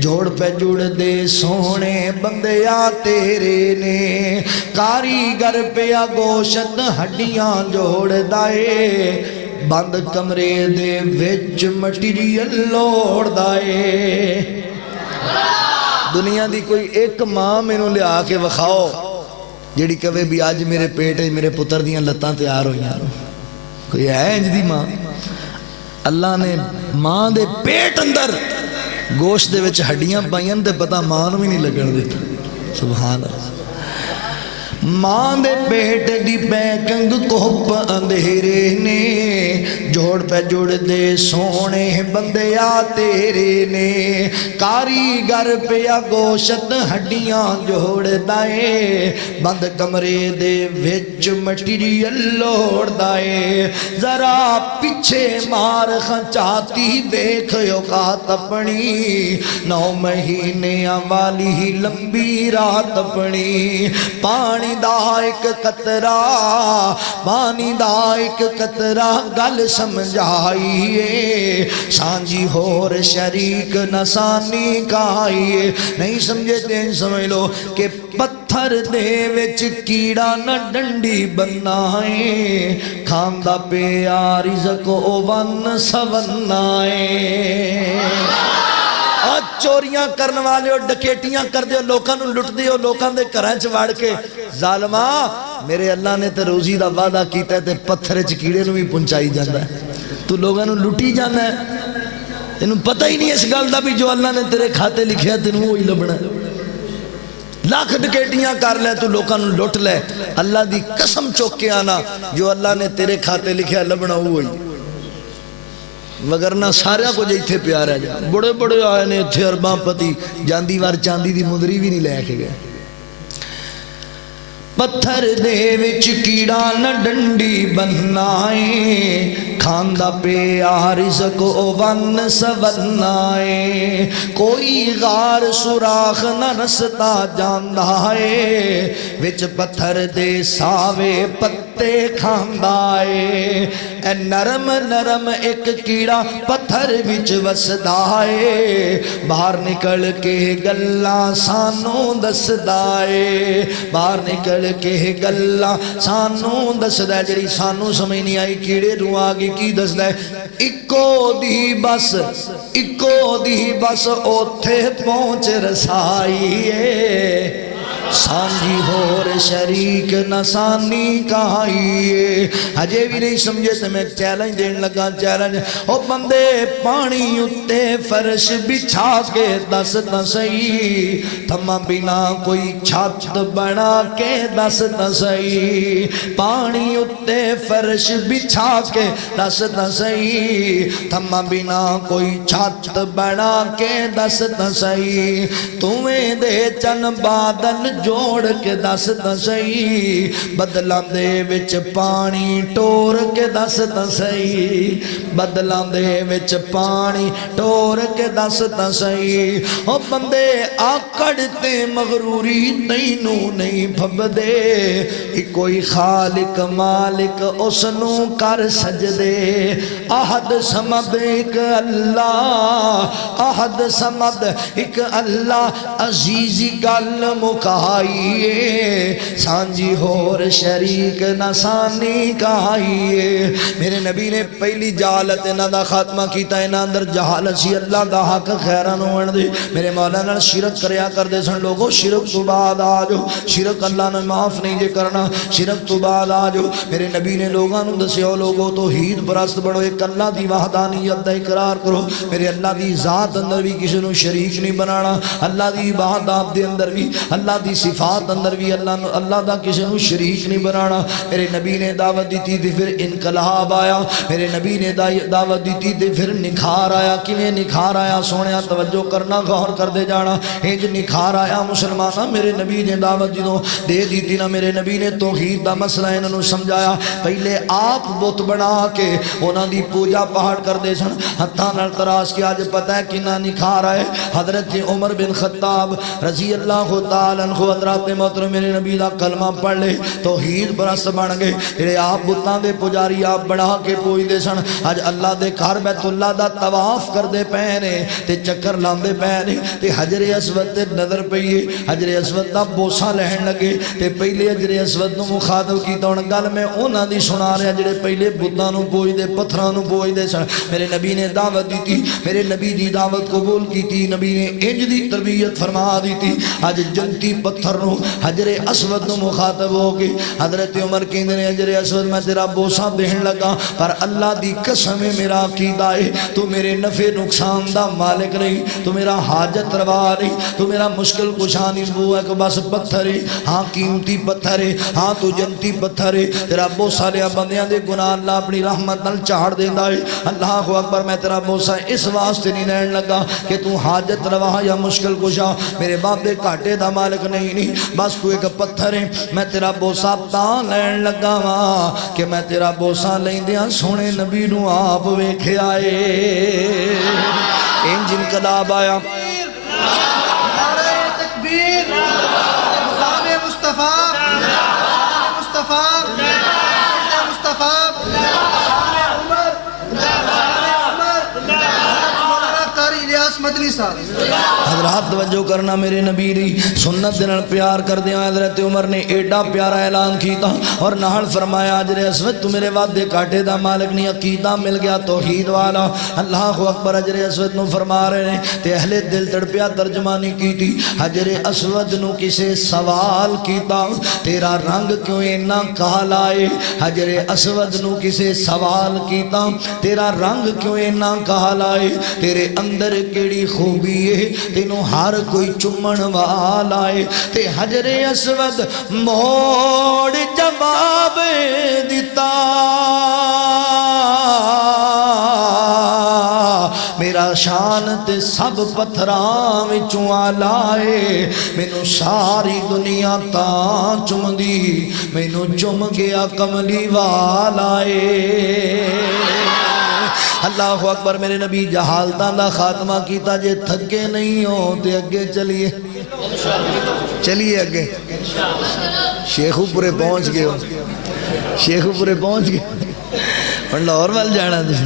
جوڑ پہ جوڑ دے سونے بندیا تیرے نے کاریگر پیا گوشت ہڈیاں جوڑ دائے بند کمرے دے وچ مٹیریل لوڑ دائے دنیا دی کوئی ایک ماں میں نو لے آکے وخاؤ جیڑی کہوے بھی آج میرے پیٹ ہے میرے پتر دیاں لتاں تیار ہوئی ہیں کوئی ہے انج دی ماں اللہ نے ماں دے پیٹ اندر گوشت دے وچ ہڈیاں پائیاں تے پتہ ماں نو بھی نہیں لگن دیتا سبحان اللہ ماں دے پیٹ دی پیکنگ کوپ اندھیرے نے جوڑ پہ جوڑ دے سونے بندیا تیرے نے کاریگر پیا گوشت ہڈیاں جوڑ دائے بند کمرے دے وچ مٹیریل لوڑ دائے ذرا پیچھے مار خچاتی دیکھ اوقات اپنی 9 مہینے والی ہی لمبی رات اپنی پانی دا ایک قطرہ پانی دا ایک قطرہ گل سمجھائیے سانجی ہور شریک نسانی کائیے نہیں سمجھے تین سمجھ لو کہ پتھر دے وچ کیڑا نہ ڈنڈی بنائے کھاندا پہ رزق ون سونائے چوریاں کرنے والے ہو ڈکیٹیاں کر دے ہو لوکاں نو لٹ دے ہو لوکاں دے گھراں چ وڑ کے ظالما میرے اللہ نے تے روزی دا وعدہ کیتا ہے تے پتھر چ کیڑے نو بھی پہنچائی جاندا ہے تو لوگاں نو لٹی جانا ہے انہوں پتہ ہی نہیں اس گل دا بھی جو اللہ نے تیرے کھاتے لکھیا تینوں وہی لبنا ہے لاکھ ڈکیٹیاں کر لے تو لوکاں نو لٹ لے اللہ دی قسم چوک کے آنا جو اللہ نے تیرے کھاتے لکھیا لبنا وہی وگرنہ سارے کو جیتھے پیار ہے جا بڑے بڑے آئے نے تھے ارباں پتی جاندی وار چاندی دی مندری بھی نہیں لے کے گئے پتھر دے وچ کیڑا نہ ڈنڈی بنائے کھاندا پہ رزق ون سونائے کوئی غار سوراخ نہ رستا جاندا ہے وچ پتھر دے ساوے پتے کھاندا ہے اے نرم نرم ایک کیڑا پتھر وچ وسدا ہے باہر نکل کے گلاں سانوں دسدا ہے باہر نکل کے گلاں سانوں دسدا ہے جڑی سانوں سمجھ نہیں آئی کیڑے نوں آگے کی دسدا ہے اکو دی بس اوتھے پہنچ رسائی ہے سانجی ہور شریک نسانی کہائیے ہجے بھی نہیں سمجھے سے میں چیلنج دین لگا چیلنج او بندے پانی اتے فرش بچھا کے دس صحیح تھما بنا کوئی چھت بنا کے دس صحیح پانی اتے فرش بچھا کے دس صحیح تھما بنا کوئی چھت بنا کے دس صحیح تمہیں دے چن بادل جوڑ کے دس صحیح بدلاں دے وچ پانی ٹور کے دس صحیح بدلاں دے وچ پانی ٹور کے دس صحیح او بندے آکڑتے مغروری تینوں نہیں پھب دے کوئی خالق مالک اس نو کر سجدے احد سمد ایک اللہ احد سمد ایک اللہ عزیزی گل مکا کہائیے سانجی ہور شریک نسانی کہائیے میرے نبی نے پہلی جہالت انہاں دا خاتمہ کیتا انہاں اندر جہالت سی اللہ دا حق خیران ہونے دے میرے مولا نال شرک کریا کر دے سن لوگوں شرک تو بعد آجو شرک اللہ نے معاف نہیں جے کرنا شرک تو بعد آجو میرے نبی نے لوگاں نو دسیو لوگوں توحید پرست بڑھو ایک اللہ دی وحدانیت دا اقرار کرو میرے اللہ دی ذات اندر بھی کسی نو شریک نہیں بنانا اللہ دی عبادات دے اندر بھی اللہ دی صفات اندر بھی اللہ دا کسی نو شریک نہیں بنانا میرے نبی نے دعوت دیتی تھی پھر انقلاب آیا میرے نبی نے دعوت دیتی تھی پھر نکھار آیا کیویں نکھار آیا سونیا توجہ کرنا غور کر دے جانا انج نکھار آیا مسلمانہ میرے نبی نے دعوت جدوں دے دیتی نا میرے نبی نے توحید دا مسئلہ انہوں سمجھایا پہلے آپ بت بنا کے انہاں دی پوجا پہاڑ کر دے سن ہتھاں نال تراش کے آج پتہ ہے کنا نکھار آئے حضرت عمر بن خطاب رضی اللہ تعالیٰ عنہ حضرات محترم میرے نبی دا کلمہ پڑھ لے توحید پرست بن گئے جڑے آپ بتاں دے پجاری آپ بنا کے پوج دے سن اج اللہ دے گھر بیت اللہ دا طواف کر دے پینے تے چکر لاندے پینے تے حجر اسود تے نظر پئیے حجر اسود دا بوسا لہن لگے تے پہلے حجر اسود نو مخاطب کیتا ہن گل میں انہاں دی سنا رہا جڑے پہلے بتاں نو پوج دے پتھراں نو پوج دے سن میرے نبی نے دعوت دیتی میرے نبی دی دعوت قبول کیتی نبی نے انج دی تربیت فرما دیتی اج جنتی پتھر نو حجر اسود نو مخاطب ہو گئے حضرت عمر کہندے نے حجر اسود میں تیرا بوسا دہن لگا پر اللہ دی قسم میرا عقیدہ ہے تو میرے نفع نقصان دا مالک نہیں تو میرا حاجت روا نہیں تو میرا مشکل کشا نہیں وہ ہے کہ بس پتھر ہے ہاں قیمتی پتھر ہے ہاں تو جنتی پتھر ہے تیرا بوسا لیا بندیاں دے گناہ اللہ اپنی رحمت نال چاڑ دیندا ہے اللہ اکبر میں تیرا بوسا اس واسطے نہیں لین لگا کہ تو حاجت روا یا مشکل کشا میرے باپ دے گھاٹے دا مالک نہیں بس تو ایک پتھر ہے میں تیرا بوسا تاں لین لگا وا کہ میں تیرا بوسا لیندیاں سونے نبی نو آپ ویکھے آئے انج انقلاب آیا نعرہ تکبیر مقام مصطفیٰ مصطفیٰ مصطفیٰ مدنی صاحب حضرات توجہ کرنا میرے نبی دی سنت دنال پیار کر دیا حضرت عمر نے ایڈا پیارا اعلان کیتا اور نحل فرمایا حجر اسود تو میرے وعدے کاٹے دا مالک نہیں عقیدہ مل گیا توحید والا اللہ اکبر حجر اسود نو فرما رہے ہیں تے اہل دل تڑپیا ترجمانی کی تھی حجر اسود نو کسے سوال کیتا تیرا رنگ کیوں اینا کال آئے حجر اسود نو کسے سوال کیتا تیرا رنگ کیوں اینا کال آئے تیرے اندر کیڑی خوبی ہے تینوں ہر کوئی چمن والا ہے تے حجر اسود موڑ جواب دیتا میرا شان تے سب پتھراں وچوں آلائے مینوں ساری دنیا تاں چم دی مینوں چم گیا کملی والائے اللہ اکبر میرے نبی جہالتاں دا خاتمہ کیتا جے تھکے نہیں ہو تے اگے چلیے چلیے اگے شیخو پورے پہنچ گئے ہو شیخو پورے پہنچ گئے اور لاہور وال جانا تھی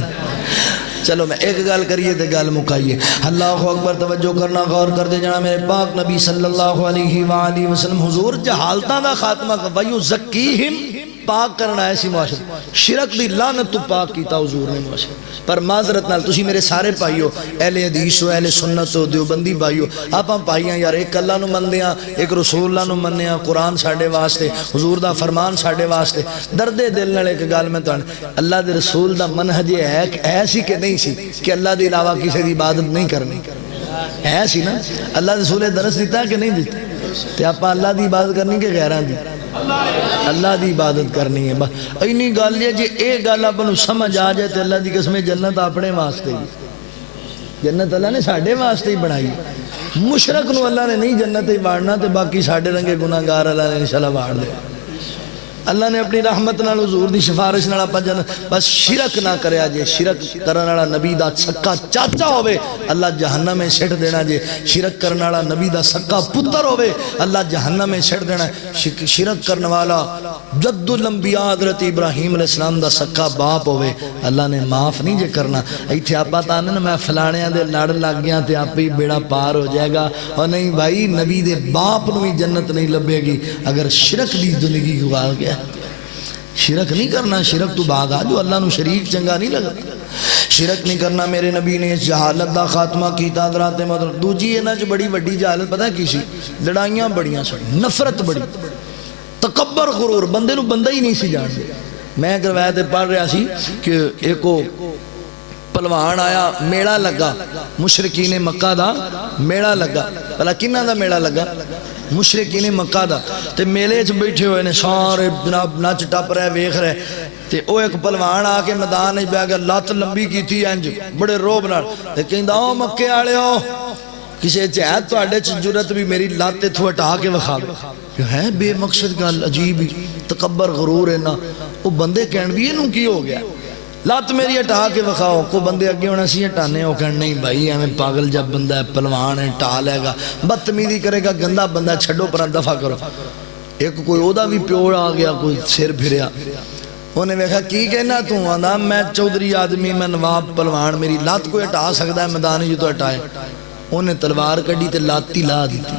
چلو میں ایک گال کریے تے گال مکائیے اللہ اکبر توجہ کرنا غور کر دے جانا میرے پاک نبی صلی اللہ علیہ وآلہ وسلم حضور جہالتاں دا خاتمہ کا وَيُ زَكِّيهِمْ پاک کرنا ایسی معاشرہ شرک دی لعنت تو پاک کیتا حضور نے معاشرہ پر معذرت نال تسی میرے سارے پائیو اہل حدیث ہو اہل سنت ہو دیوبندی پائیو آپ ہم پائیاں یار ایک اللہ نو من دیاں ایک رسول اللہ نو من دیاں قرآن ساڑھے واسطے حضور دا فرمان ساڑھے واسطے درد دل نال ایک گال میں تو اللہ دے رسول دا منہج ہے ایسی کہ نہیں سی کہ اللہ دے علاوہ کسی دی عبادت نہیں کرنی ہے سی نا اللہ دے رسول درس دیتا ہے کہ نہیں دیتا تے آپ اللہ دی عبادت کرنی کہ غیران دی اللہ دی عبادت کرنی ہے اینی گل ہے جی اے گل اپنوں سمجھ آ جائے تے اللہ دی قسم جنت اپنے واسطے ہی جنت اللہ نے ساڑھے واسطے ہی بنائی مشرک نو اللہ نے نہیں جنت ہی وارنا تے باقی ساڑھے رنگے گناہگار اللہ نے انشاءاللہ وار دے اللہ نے اپنی رحمت نال حضور دی سفارش نال اپا جن بس شرک نہ کریا جے شرک کرن والا نبی دا سکا چاچا ہوے اللہ جہنم میں سٹ دینا جے شرک کرن والا نبی دا سکا پتر ہوے اللہ جہنم میں سٹ دینا شرک کرن والا جد الانبیاء حضرت ابراہیم علیہ السلام دا سکا باپ ہوے اللہ نے معاف نہیں جے کرنا ایتھے آپا تانے نا میں فلانیاں دے لڑ لگ گیا تے آپ ہی بیڑا پار ہو جائے گا اور نہیں بھائی نبی دے باپ نو بھی جنت نہیں لبے گی اگر شرک دی زندگی گزار گیا شرک نہیں کرنا شرک تو بعد آ جو اللہ نو شریک چنگا نہیں لگا شرک نہیں کرنا میرے نبی نے اس جہالت دا خاتمہ کیتا حضرات محترم دوجی انہاں چ بڑی وڈی جہالت پتہ کی سی لڑائیاں بڑیاں سن نفرت بڑی تکبر غرور بندے نو بندہ ہی نہیں سی جان دے میں ایک روایت پڑھ رہا سی کہ ایکو پلوان آیا میڑا لگا مشرکین مکہ دا میڑا لگا بلا کنہ دا میڑا لگا مشرکین مکہ دا تے میلے چ بیٹھے ہوئے نے سارے جناب نچ ٹپ رہے ویکھ رہے تے او ایک پلوان آ کے میدان وچ بیٹھ کے لت لمبی کیتی انج بڑے روب نال تے کہندا او مکے والےو کسے چ ہے تواڈے چ جرت بھی میری لت ایتھوں ہٹا کے وکھا دو ہے بے مقصد گل عجیب ہی تکبر غرور ہے نا او بندے کہن بھی اینوں کی ہو گیا لات میری ہٹا کے وکھاؤ کو بندے اگے ہونا سی ہٹانے ہو کہنے نہیں بھائی ہمیں پاگل جب بندہ ہے پلوان ہے ٹا لے گا بدتمیزی کرے گا گندا بندہ چھڈو پر دفع کرو ایک کوئی اودا بھی پیوڑ آ گیا کوئی سر پھریا انہیں ویکھا کی کہنا تو آندا میں چودھری آدمی میں نواب پلوان میری لات کو ہٹا سکتا ہے میدان جو تو ہٹائے انہیں تلوار کڈی تے لاتی لا دیتی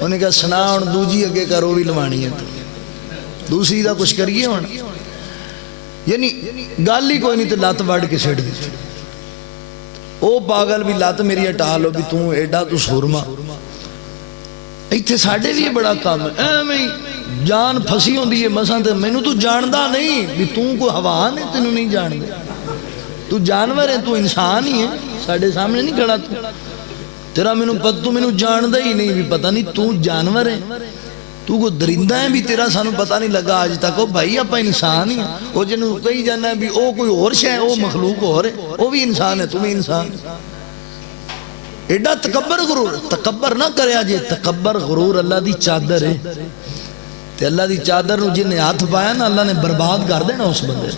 انہیں کہا سنا ہن دوجی اگے کرو بھی لوانی ہے دوسری دا کچھ کریے ہن یعنی گال ہی کوئی نہیں تو لات وڑ کے سیٹ دیتی او پاگل بھی لات میری ہٹا لو بھی توں ایڈا تو سورما ایتھے ساڈے بھی بڑا کام ہے میں جان پھسی ہوندی ہے مساں تے مینوں تو جاندا نہیں بھی توں کوئی ہوا نہیں تینوں نہیں جان دے تو جانور ہے تو انسان ہی ہے ساڈے سامنے نہیں کھڑا تیرا مینوں جاندا ہی نہیں بھی پتہ نہیں تو جانور ہے تو کو درندہ ہیں بھی تیرا سانو پتہ نہیں لگا آج تک او بھائی اپا انسان ہی ہیں او جنہوں کئی جانا ہے بھی او کوئی اور شے ہے او مخلوق اور ہے او بھی انسان ہے تو بھی انسان ایڈا تکبر غرور تکبر نہ کریا جے تکبر غرور اللہ دی چادر ہے تے اللہ دی چادر نو جن نے ہاتھ پایا نا اللہ نے برباد کر دینا اس بندے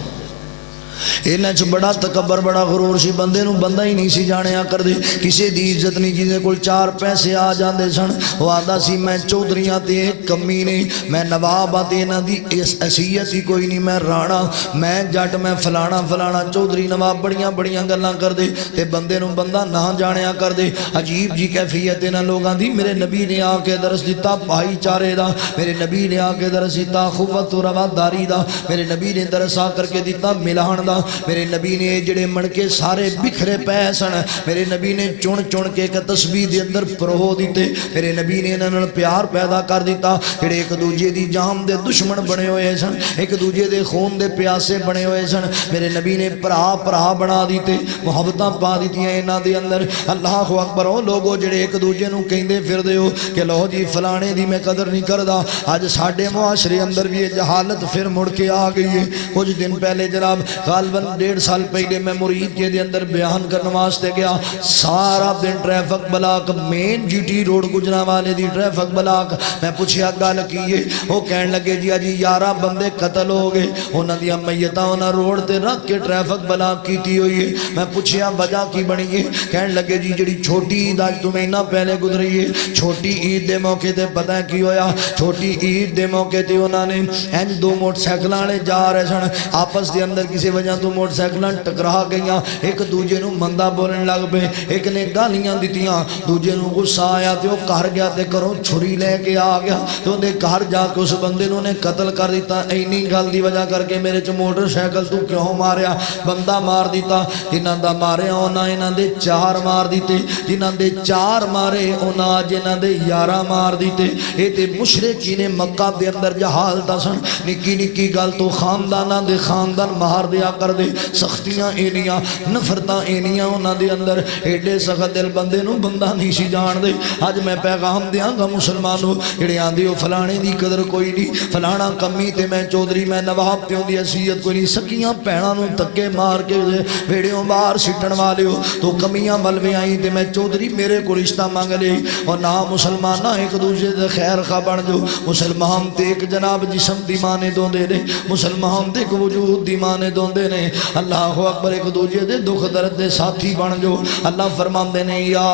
اینا چھ بڑا تکبر بڑا غرور سی بندے نو بندہ ہی نہیں سی جانے آ کر دے کسی دی عزت نہیں جیسے کوئی چار پیسے آ جاندے سن وہ آدھا سی میں چودھریاں تے ایک کمی نہیں میں نواب آتے نا دی حیثیت ہی کوئی نہیں میں رانا میں جٹ میں فلانا فلانا چودھری نواب بڑیاں بڑیاں گلاں کر دے تے بندے نو بندہ نہ جانے آ کر دے عجیب جی کیفیت نا لوگاں دی میرے نبی نے آ کے درس دیتا بھائی چارے دا میرے نبی نے آ کے درس دیتا خوبت و رواداری دا میرے نبی نے درس آ کر کے دیتا ملان دا میرے نبی نے جڑے من کے سارے بکھرے پیسن میرے نبی نے چون چون کے ایک تسبیح دے اندر پرہو دیتے میرے نبی نے انہوں نے پیار پیدا کر دیتا جڑے ایک دوجے دی جام دے دشمن بنے ہوئے سن ایک دوجے دے خون دے پیاسے بنے ہوئے سن میرے نبی نے پرا بنا دیتے محبتاں پا دیتیاں انہاں دے اندر اللہ اکبر او لوگو جڑے ایک دوجے نو کہندے پھردے ہو کہ لو جی فلانے دی میں قدر نہیں کردا اج ساڈے معاشرے اندر بھی یہ جہالت پھر مڑ کے آ گئی ہے کچھ دن پہلے جناب غالباً 1.5 سال پہلے میں مرید کے دے اندر بیان کرنے واسطے گیا سارا دن ٹریفک بلاک مین جی ٹی روڈ گجرا والے دی ٹریفک بلاک میں پوچھیا گل کیے وہ کہن لگے جی 11 بندے قتل ہو گئے انہاں دی میتاں انہاں روڈ تے رکھ کے ٹریفک بلاک کیتی ہوئی ہے میں پوچھیا وجہ کی بنی ہے کہن لگے جی جڑی چھوٹی عید اج تو مہینہ پہلے گزری ہے چھوٹی عید دے موقع تے پتہ ہے کی ہویا چھوٹی عید دے موقع تے انہاں نے انج 2 موٹر سائیکلاں والے جا رہے سن آپس دے اندر کسی وجہ تو موٹر سائیکلاں ٹکرا گئیاں ایک دوجے نو مندہ بولن لگ پے ایک نے گالیاں دتیاں دوجے نو غصہ آیا تے او گھر گیا تے گھروں چھری لے کے آ گیا تے اون دے گھر جا کے اس بندے نو نے قتل کر دیتا اینی گل دی وجہ کر کے میرے چ موٹر سائیکل تو کیوں ماریا بندہ مار دیتا جنہاں دا ماریا انہاں انہاں دے 4 مار دیتے جنہاں دے 4 مارے انہاں اج انہاں دے 11 مار دیتے اے تے مشرکین مکہ دے اندر جہالت سن نکی نکی گل تو خانداناں دے خاندان مار دیا کر دے سختیاں اینیاں نفرتاں اینیاں انہاں دے اندر ایڈے سخت دل بندے نو بندہ نہیں سی جان دے اج میں پیغام دیاں گا مسلمانوں جڑے آندے ہو فلانے دی قدر کوئی نہیں فلانا کمی تے میں چودھری میں نواب پیوں دی حیثیت کوئی نہیں سکیاں بھیناں نو تکے مار کے ویڑیوں باہر سٹن والے ہو تو کمیاں ملوے آئی تے میں چودھری میرے کو رشتہ مانگ لے اور نہ مسلمانہ ایک دوسرے دے خیر خواہ بن جو مسلمان تے ایک جناب جسم دی مانے دوں دے نے مسلمان تے ایک وجود دی مانے دوں دے نے اللہ اکبر ایک دوسرے دے دکھ درد دے ساتھی بن جو اللہ فرمان دے نے یا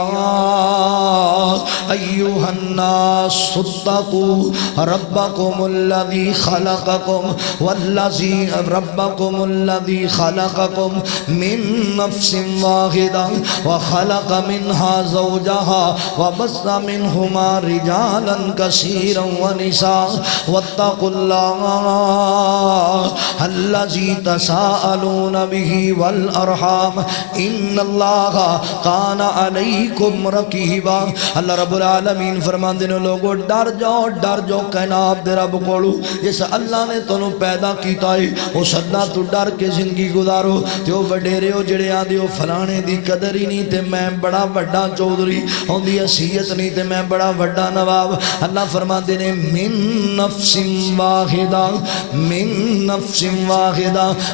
ایوہ الناس اتقوا ربکم الذی خلقکم والذی ربکم الذی خلقکم من نفس واحدہ وخلق منها زوجها وبث منہما رجالا کثیرا ونساء واتقوا اللہ الذی تساءلون به والارحام ان اللہ کان علیکم رقیبا اللہ رب العالمین فرمان دینے لوگو ڈر جاؤ کائنات دے رب کولو جس اللہ نے تنو پیدا کیتا ہے اس اللہ تو ڈر کے زندگی گزارو جو وڈیرے ہو جڑے آدھے ہو فلانے دی قدر ہی نہیں تے میں بڑا وڈا چودھری ہون دی حیثیت نہیں تے میں بڑا وڈا نواب اللہ فرمان دینے من نفس واحدہ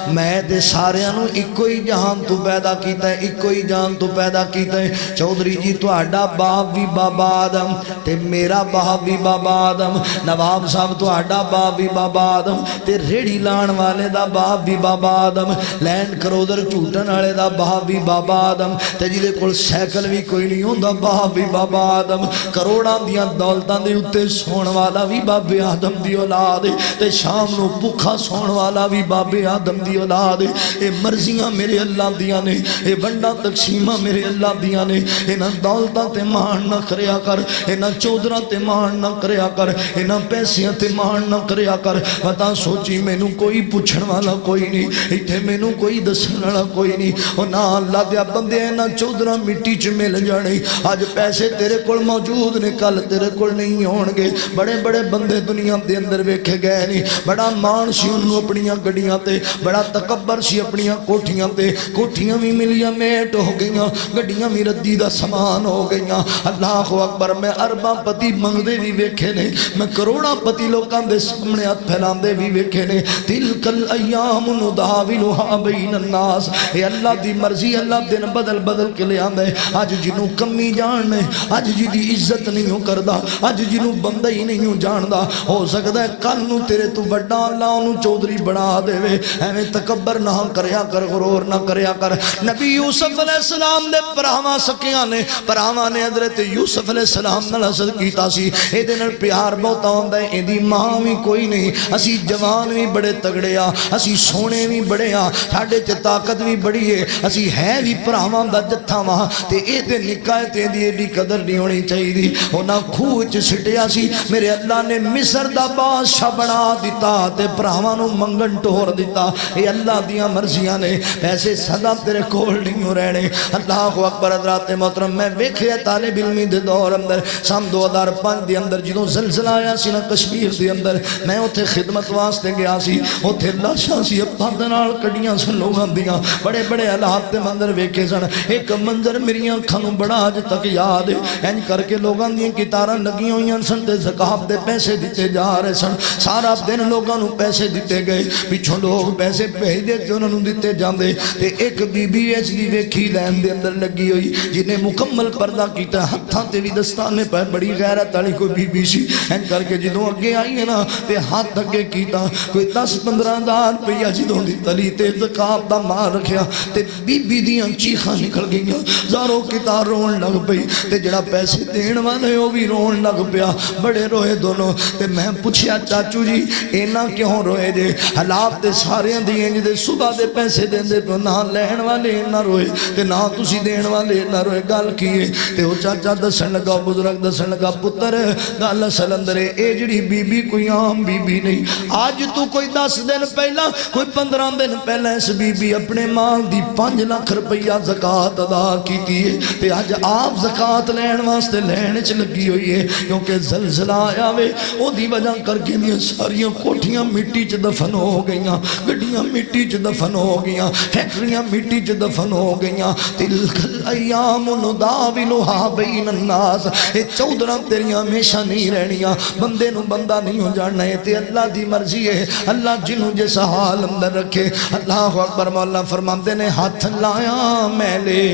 میں تے سارے انو ایک کوئی جہان تو پیدا کیتا ہے ایک کوئی جہان تو پیدا کیتا ہے چودھری جی تو آڈا باپ بھی بابا آدم تے میرا باپ بھی بابا آدم نواب صاحب تو آڈا باپ بھی بابا آدم تے ریڑی لان والے دا باپ بھی بابا آدم لینڈ کرودر چوٹن والے دا باپ بھی بابا آدم تے جی دے کول سیکل بھی کوئی نہیں ہوندا باپ بھی بابا آدم کروڑاں دیاں دولتاں دے اتے سون والا بھی باب آدم دی اولاد تے شام نو بکھا سون والا بھی باب آدم دی اولاد اے مرضیاں میرے اللہ دیاں نے اے بندہ تقسیمہ میرے اللہ دیاں نے انہاں دولتاں تے مان نہ کریا کر انہاں چودراں تے مان نہ کریا کر انہاں پیسیاں تے مان نہ کریا کر پتہ سوچی میں نو کوئی پوچھن والا کوئی نہیں ایتھے میں نو کوئی دسن والا کوئی نہیں اور نہ اللہ دیا بندے انہاں چودراں مٹی چ مل جانے آج پیسے تیرے کول موجود نے کل تیرے کول نہیں ہون گے بڑے بڑے بندے دنیا دے اندر ویکھے گئے نہیں بڑا مان سی انہوں اپنیاں گڑیاں تے بڑا تکبر سی اپنیاں کوٹھیاں تے کوٹھیاں بھی ملیاں میٹ ہو گئیاں گڑیاں بھی ردی دا سامان ہو گئیاں اللہ اکبر میں ارباں پتی منگدے بھی ویکھے نے میں کروڑاں پتی لوکاں دے سامنے ہاتھ پھیلاندے بھی ویکھے نے تلک الایام نداولھا بین الناس اے اللہ دی مرضی اللہ دن بدل بدل کے لے آندے آج جنوں کمی جان نے آج جی دی عزت نہیں ہو کردہ آج جنوں بندہ ہی نہیں ہو جاندہ ہو سکتا ہے کل نو تیرے تو بڑا اللہ انہوں چودھری بنا دے وے ایویں تکبر نہ کریا کر غرور نہ کریا کر نبی یوسف علیہ السلام دے پراواں سکیاں نے پراواں نے حضرت یوسف علیہ السلام نال حسد کیتا سی اے دے نال پیار بہت ہوندا ہے ایندی ماں بھی کوئی نہیں اسی جوان بھی بڑے تگڑے آ اسی سونے بھی بڑے آ ساڈے تے طاقت بھی بڑی ہے اسی ہے بھی پراواں دا جتھا واں تے اے تے نکاح تے دی ایڈی قدر نہیں ہونی چاہیے انہاں کھوہ وچ سٹیا سی میرے اللہ نے مصر دا بادشاہ بنا دیتا تے پراواں نو منگن ٹور دیتا اے اللہ دیاں مرضیاں نے پیسے سدا تیرے کول نہیں ہو رہنے اللہ اکبر حضرات محترم میں ویکھیا طالب علمی دے دور اندر سن 2005 دے اندر جدوں زلزلہ آیا سی نا کشمیر دے اندر میں اوتھے خدمت واسطے گیا سی اوتھے لاشاں سی اپاں دے نال کڈیاں سن لوگاں دیاں بڑے بڑے حالات دے منظر ویکھے سن ایک منظر میری اکھاں نوں بڑا اج تک یاد ہے انج کر کے لوگاں دیاں کتاراں لگی ہوئیاں سن تے زکات دے پیسے دیتے جا رہے سن سارا دن لوگاں نوں پیسے دیتے گئے پچھوں لوگ پیسے بھیج دے تے انہاں نوں دیتے جاندے تے ایک بی بی ایچ دی ویکھی لین دے اندر لگی ہوئی جنہیں مکمل پردہ کیتا ہتھاں تے بھی دستانے پہ بڑی غیرت والی کوئی بی بی سی انج کر کے جدوں اگے آئی ہے نا تے ہاتھ اگے کیتا کوئی 10-15 ہزار روپیہ جدوں دی تلی تے زکات دا مال رکھیا تے بی بی دیاں چیخاں نکل گئیاں زارو کتار رون لگ پئی تے جڑا پیسے دین والے او بھی رون لگ پیا بڑے روئے دونوں تے میں پوچھیا چاچو جی اینا کیوں روئے جے حالات تے سارے دیئے جدے صبح دے پیسے دین دے نہ لین والے نہ روئے تے نہ تسی دین والے نہ روئے گل کیے تے او چاچا دسن لگا بزرگ دسن لگا پتر گل اصل اندر اے جڑی بی بی کوئی عام بی بی نہیں آج تو کوئی 10 دن پہلا کوئی 15 دن پہلا اس بی بی اپنے مال دی 5 لاکھ روپیہ زکات ادا کیتی ہے تے آج آپ زکات لین واسطے لین چ لگی ہوئی ہے کیونکہ زلزلہ آیا وے او دی وجہ کر کے دیاں ساریاں کوٹھیاں مٹی چ دفن ہو گئیاں گڈیاں مٹی چ چ دفن ہو گیاں فیکٹریاں مٹی چ دفن ہو گیاں تلک الایام نداولھا بین الناس اے چودراں تیریاں ہمیشہ نہیں رہنیاں بندے نو بندہ نہیں ہو جانا ہے تے اللہ دی مرضی ہے اللہ جنوں جیسا حال اندر رکھے اللہ اکبر مولا فرماندے نے ہاتھ لایا میلے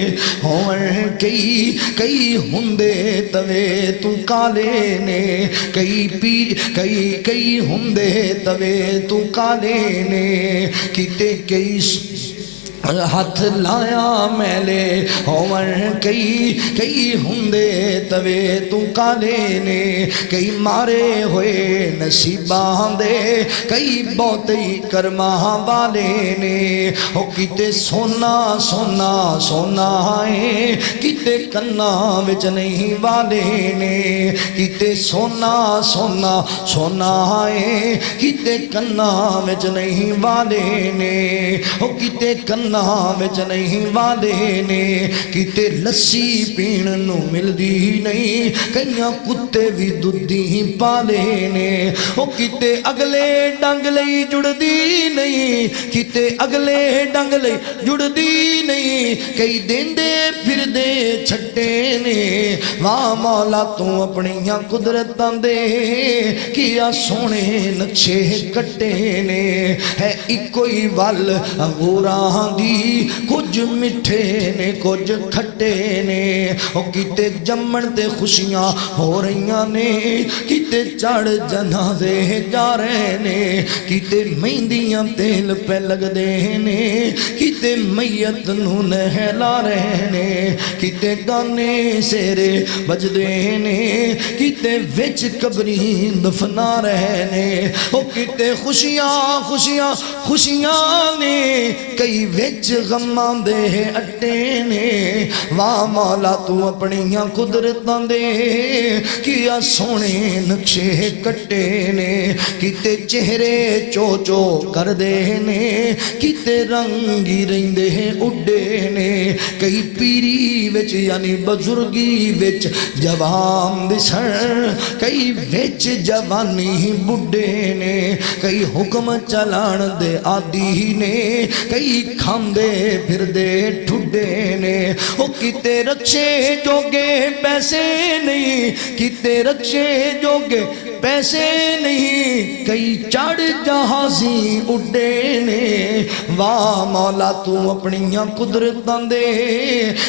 ہون کئی ہندے توے تو کالے نے کئی ہندے توے تو کالے نے کیتے کئی ہاتھ لایا میلے ہون کئی ہندے توے تو کالے نے کئی مارے ہوئے نصیباں دے کئی بہتی کرماں والے نے او کیتے سونا سونا سونا ہے کیتے کنا وچ نہیں والے نے کیتے سونا سونا سونا ہے کیتے کنا وچ نہیں والے نے او کیتے کنا وچ نہیں والے نے کیتے لسی پین نو ملدی نہیں کئیاں کتے بھی دودھی پالے نے او کیتے اگلے ڈنگ لئی جڑدی نہیں کیتے اگلے ڈنگ لئی جڑدی نہیں کئی دیندے پھر دے چھٹے نے واہ مولا تو اپنیاں قدرتاں دے کیا سونے نقشے کٹے نے ہے اکوئی ول انگوراں دی کچھ مٹھے نے کچھ کھٹے نے او کیتے جمن تے خوشیاں ہو رہیاں نے کیتے چڑھ جنازے جا رہے نے کیتے مہندیاں تیل پہ لگ دے نے کیتے میت نو نہلا رہے نے کیتے گانے سیرے بج دے نے کیتے وچ قبری دفنا رہے نے او کیتے خوشیاں خوشیاں خوشیاں نے کئی وچ غماں دے اٹے نے واہ مولا تو اپنیاں قدرتاں دے کیا سونے نقشے کٹے نے کیتے چہرے چو چو کر دے نے کیتے رنگی رہندے اڈے نے کئی پیری وچ یعنی بزرگی وچ جوان دسن کئی وچ جوانی بڈے نے کئی حکم چلان دے عادی نے کئی کھاندے پھر دے ٹھڈے نے او کیتے رکشے جوگے پیسے نہیں کیتے رکشے جوگے پیسے نہیں کئی چڑھ جہازی اڈے نے واہ مولا تو اپنیاں قدرتاں دے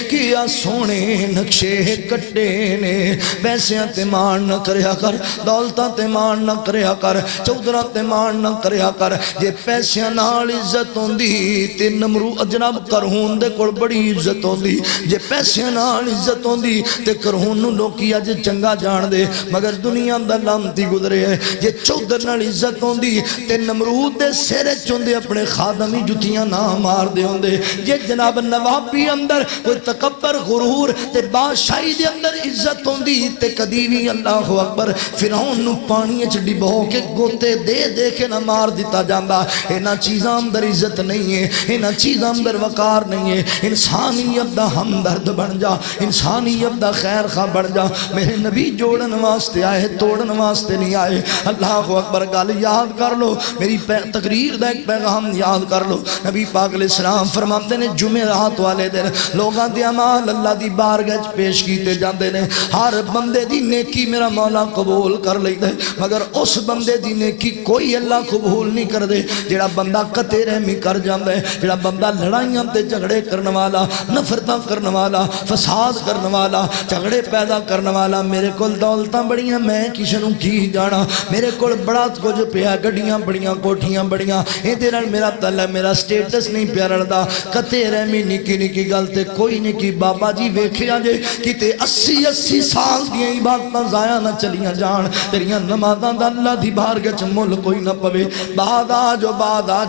کیا سونے نقشے کٹے نے پیسیاں تے مان نہ کریا کر دولتاں تے مان نہ کریا کر چودراں تے مان نہ کریا کر جے پیسیاں نال عزت ہوندی تے نمرود جناب کرہون دے کول بڑی عزت ہوندی جے پیسیاں نال عزت ہوندی تے کرہون نو لوکی اج چنگا جان دے مگر دنیا دا لامتی گزرے ہے جے چودر نال عزت ہوندی تے نمرود دے سرے چوندے اپنے خادمی جتیاں نہ مار دے ہوندے جے جناب نوابی اندر کوئی تکبر غرور تے بادشاہی دے اندر عزت ہوندی تے کدی بھی اللہ اکبر فرعون نو پانی وچ ڈبو کے گوتے دے دے کے نہ مار دیتا جاندا انہاں چیزاں اندر عزت نہیں ہے انہاں چیزاں اندر وقار نہیں ہے انسانیت دا ہمدرد بن جا انسانیت دا خیر خواہ بن جا میرے نبی جوڑن واسطے آئے توڑن واسطے نہیں آئے اللہ اکبر گل یاد کر لو میری تقریر دا ایک پیغام یاد کر لو نبی پاک علیہ السلام فرماتے نے جمعرات والے دن لوگاں دے اعمال اللہ دی بارگاہ وچ پیش کیتے جاندے نے ہر بندے دی نیکی میرا مولا قبول کر لیندا مگر اس بندے دی نیکی کوئی اللہ قبول نہیں کر دے جڑا بندہ قطع رحمی کر جاندا ہے جڑا بندہ لڑائیاں تے جھگڑے کرنے والا نفرتاں کرنے والا فساد کرنے والا جھگڑے پیدا کرنے والا میرے کول دولتاں بڑیاں میں کسے نوں کی جانا میرے کول بڑا کچھ پیا گڈیاں بڑیاں کوٹھیاں بڑیاں اے نال میرا تعلق میرا سٹیٹس نہیں پیا رلدا قطع رحمی نکی نکی گل تے کوئی نہیں کی بابا جی ویکھیا جے کتے 80 سال دیاں عبادتاں ضائع نہ چلیاں جان تیریاں نمازاں دا اللہ دی بارگاہ وچ مل کوئی نہ پوے بعد آ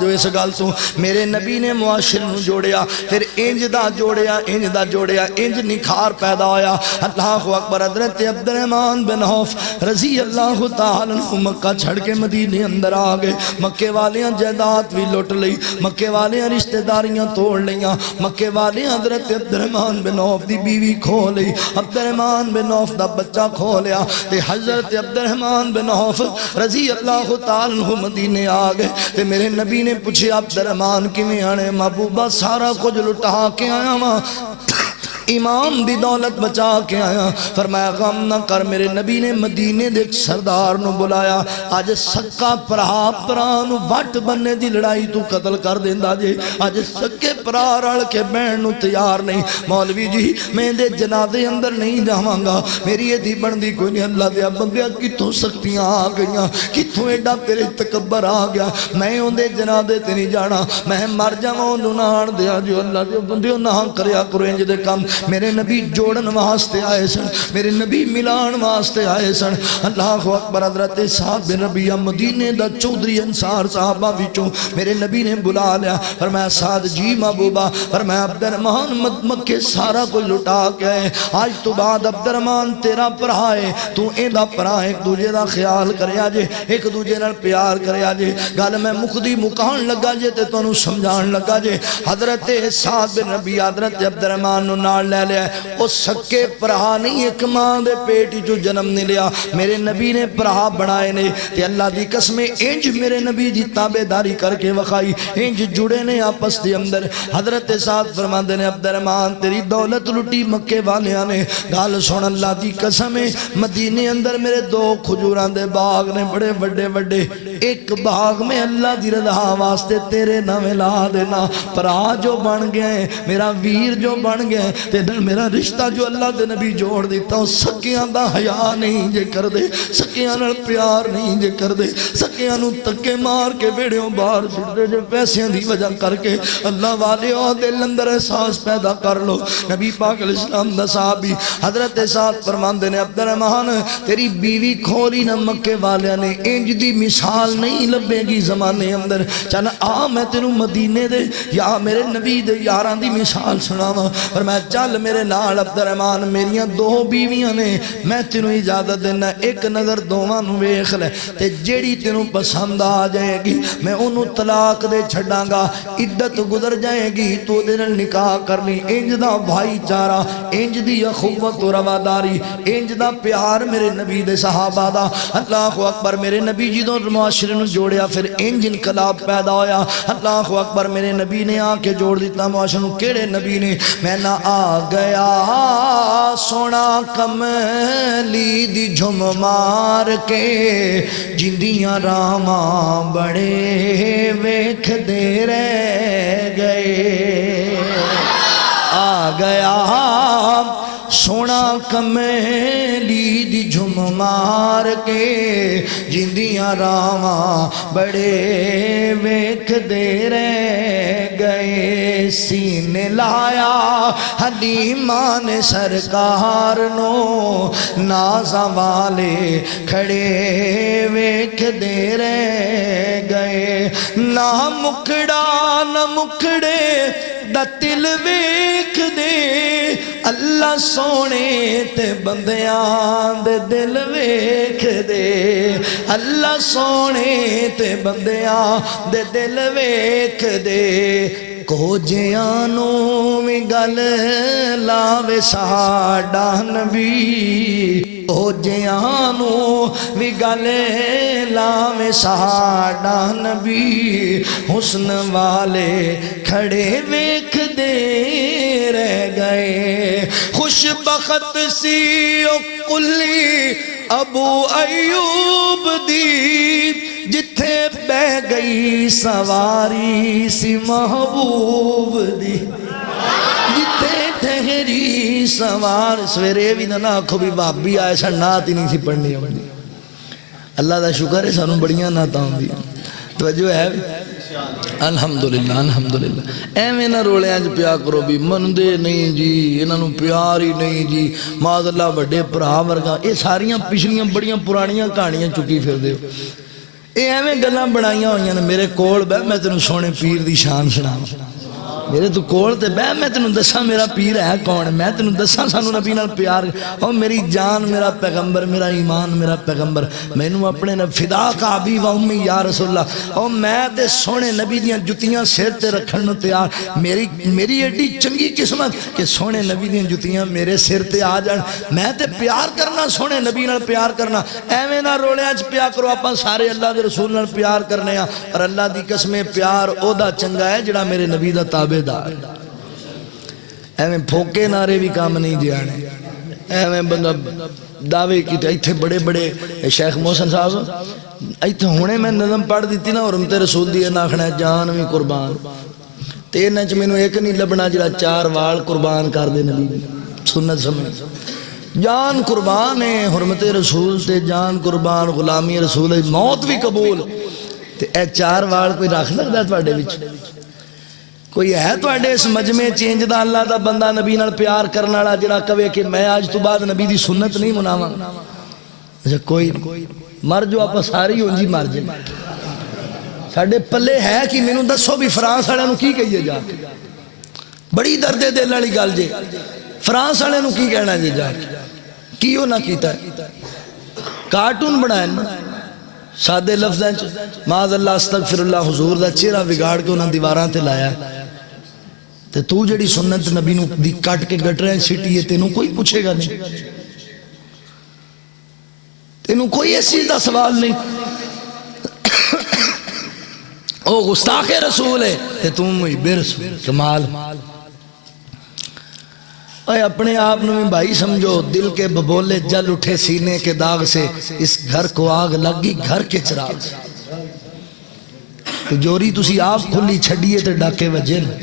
جو اس گل تو میرے نبی نے معاشر نوں جوڑیا پھر انج دا جوڑیا انج نکھار پیدا ہویا اللہ اکبر حضرت عبد الرحمن بن عوف رضی اللہ تعالی عنہ مکہ چھڑ کے مدینے اندر آ گئے مکے والیاں جائیداد بھی لٹ لئی مکے والیاں رشتہ داریاں توڑ لیاں مکے والیاں حضرت عبد الرحمن بن عوف دی بیوی کھو لئی عبد الرحمن بن عوف دا بچہ کھو لیا تے حضرت عبد الرحمن بن عوف رضی اللہ تعالی عنہ مدینے آ گئے تے میرے نبی نے پوچھے عبد الرحمن کیویں آنے محبوبہ سارا کچھ لٹا کے آیا ماں امام دی دولت بچا کے آیا فرمایا غم نہ کر میرے نبی نے مدینے دے سردار نو بلایا آج سکا پرا نو وٹ بننے دی لڑائی تو قتل کر دیندا جے آج سکے پرا رل کے بہن نو تیار نہیں مولوی جی میں دے جنازے اندر نہیں جاواں گا میری یہ دی بندی کوئی نہیں اللہ دیا بندیا کتوں سختیاں آ گئیاں کتوں ایڈا تیرے تکبر آ گیا میں اون دے جنازے تے نہیں جانا میں مر جاواں اونوں نہ آن دیا جو اللہ دے بندیو نہ کریا کرو انج دے کام میرے نبی جوڑن واسطے آئے سن میرے نبی ملان واسطے آئے سن اللہ اکبر حضرت صاحب بن ربیہ مدینے دا چودھری انصار صحابہ وچوں میرے نبی نے بلا لیا فرمایا سعد جی محبوبہ فرمایا عبد الرحمن مکے سارا کوئی لٹا کے آئے آج تو بعد عبد الرحمن تیرا پرا ہے تو ایندا پرا ایک دوجے دا خیال کریا جے ایک دوجے نال پیار کریا جے گل میں مخدی مکان لگا جے تے تانوں سمجھان لگا جے حضرت صاحب بن ربیہ حضرت عبد الرحمن نو نال لے لیا وہ سکے پرہا نہیں ایک ماں دے پیٹی جو جنم نہیں لیا میرے نبی نے پرہا بنائے نے تے اللہ دی قسم انج میرے نبی دی تابعداری کر کے وخائی انج جڑے نے آپس دے اندر حضرت سعد فرماندے نے عبد الرحمن تیری دولت لٹی مکے والیاں نے گال سن اللہ دی قسم مدینے اندر میرے دو کھجوراں دے باغ نے بڑے بڑے بڑے ایک باغ میں اللہ دی رضا واسطے تیرے نام لا دینا پرہا جو بن گئے میرا ویر جو بن گئے تے میرا رشتہ جو اللہ دے نبی جوڑ دیتا ہوں سکیاں دا حیا نہیں جے کر دے سکیاں نال پیار نہیں جے کر دے سکیاں نو تکے مار کے بیڑیوں باہر چھڑ دے جو پیسیاں دی وجہ کر کے اللہ والے او دل اندر احساس پیدا کر لو نبی پاک علیہ السلام دا صحابی حضرت سعد فرماندے نے عبد الرحمن تیری بیوی کھولی نہ مکے والیاں نے انج دی مثال نہیں لبے گی زمانے اندر چل آ میں تینوں مدینے دے یا میرے نبی دے یاراں دی مثال سناواں پر میں چل میرے نال عبد الرحمن میریاں دو بیویاں نے میں تینوں اجازت دینا ایک نظر دوواں نو ویکھ لے تے جیڑی تینوں پسند آ جائے گی میں انہوں طلاق دے چھڑاں گا عدت گزر جائے گی تو دے نال نکاح کرنی انج دا بھائی چارہ انج دی اخوت و رواداری انج دا پیار میرے نبی دے صحابہ دا اللہ اکبر میرے نبی جی دو معاشرے نو جوڑیا پھر انج انقلاب پیدا ہویا اللہ اکبر میرے نبی نے آ کے جوڑ دیتا معاشرے نو کیڑے نبی نے میں نہ آ گیا سونا کملی دی جھم مار کے جندیاں راما بڑے ویکھ دے رہ گئے آ گیا سونا کملی دی جھم مار کے جندیاں راما بڑے ویکھ دے رہ گئے سینے لایا حلیمہ نے سرکار نو نازاں والے کھڑے ویکھ دے رہ گئے نہ مکڑے دا دل ویکھ دے اللہ سونے تے بندیاں دے دل ویکھ دے اللہ سونے تے بندیاں دے دل ویکھ دے کو جیانو میں گل لاوے ساڈا نبی کو جیانو میں گل لاوے ساڈا نبی حسن والے کھڑے ویکھ دے رہ گئے خوش بخت سی او کلی ابو ایوب دی جتھے بہ گئی سواری سی محبوب دی جتھے ٹھہری سوار سویرے بھی نہ آکھو بھی بابی آئے سن نات ہی نہیں سی پڑھنی ہوندی اللہ دا شکر ہے سانوں بڑیاں ناتاں ہوندیاں توجہ ہے الحمدللہ الحمدللہ ایویں نہ رولیاں جو پیا کرو بھی من دے نہیں جی انہاں نوں پیار ہی نہیں جی معاذ اللہ بڑے بھرا ورگا یہ ساریاں پچھلیاں بڑیاں پرانیاں کہانیاں چکی پھر دے یہ ایویں گلاں بنائیاں ہوئیاں نے میرے کول بہ میں تینوں سونے پیر دی شان سناواں میرے تو کول تے بہ میں تینوں دساں میرا پیر ہے کون، میں تینوں دساں سانو نبی نال پیار، او میری جان میرا پیغمبر، میرا ایمان میرا پیغمبر، مینوں اپنے نال فدا کا ابی و امی یا رسول اللہ، او میں تے سونے نبی دیاں جتیاں سر تے رکھن نوں تیار، میری ایڈی چنگی قسمت کہ سونے نبی دیاں جتیاں میرے سر تے آ جان، میں تے پیار کرنا سونے نبی نال پیار کرنا، ایویں نہ روڑیاں چ پیا کرو اپاں سارے اللہ دے رسول نال پیار کرنے ہاں، اور اللہ دی قسمیں پیار او دا چنگا ہے جڑا میرے نبی دا تابعدار، ایویں پھوکے نعرے بھی کام نہیں دیانے، ایویں بندہ دعوے کی تے ایتھے بڑے بڑے شیخ محسن صاحب ایتھے ہونے میں نظم پڑھ دیتی نا، حرمت رسول دی ناکھنا ہے جان بھی قربان، تے انہاں چ مینوں ایک نہیں لبنا جڑا 4 وال قربان کر دے نبی سنت سمجھ، جان قربان ہے حرمت رسول تے جان قربان، غلامی رسول ہے، موت بھی قبول، تے اے 4 وال کوئی رکھ سکدا ہے تواڈے وچ؟ کوئی ہے تواڈے اس مجمع چینج دا اللہ دا بندہ نبی نال پیار کرن والا جڑا کہے کہ میں آج تو بعد نبی دی سنت نہیں مناواں؟ اچھا کوئی مر جو آپ ساری ہوں جی مر جائیں، ساڈے پلے ہے کہ مینوں دسو بھی فرانس والے نوں کی کہیے جا کے، بڑی درد دل والی گل جے، فرانس والے نوں کی کہنا جے جا کے، کیوں نہ کیتا ہے؟ کارٹون بنائے نا سادے لفظاں چ معاذ اللہ استغفر اللہ، حضور دا چہرہ بگاڑ کے انہاں دیواراں تے لایا، تے تو جڑی سنت نبی نو دی کٹ کے گٹریں سٹی ہے تینوں کوئی پوچھے گا نہیں، تینوں کوئی ایسی دا سوال نہیں، او گستاخ رسول ہے تے تم بے رسول، کمال، اے اپنے آپ میں بھائی سمجھو، دل کے ببولے جل اٹھے سینے کے داغ سے، اس گھر کو آگ لگی گھر کے چراغ سے، تجوری تسی آپ کھلی چھڑیے تے ڈاکے وجے نا،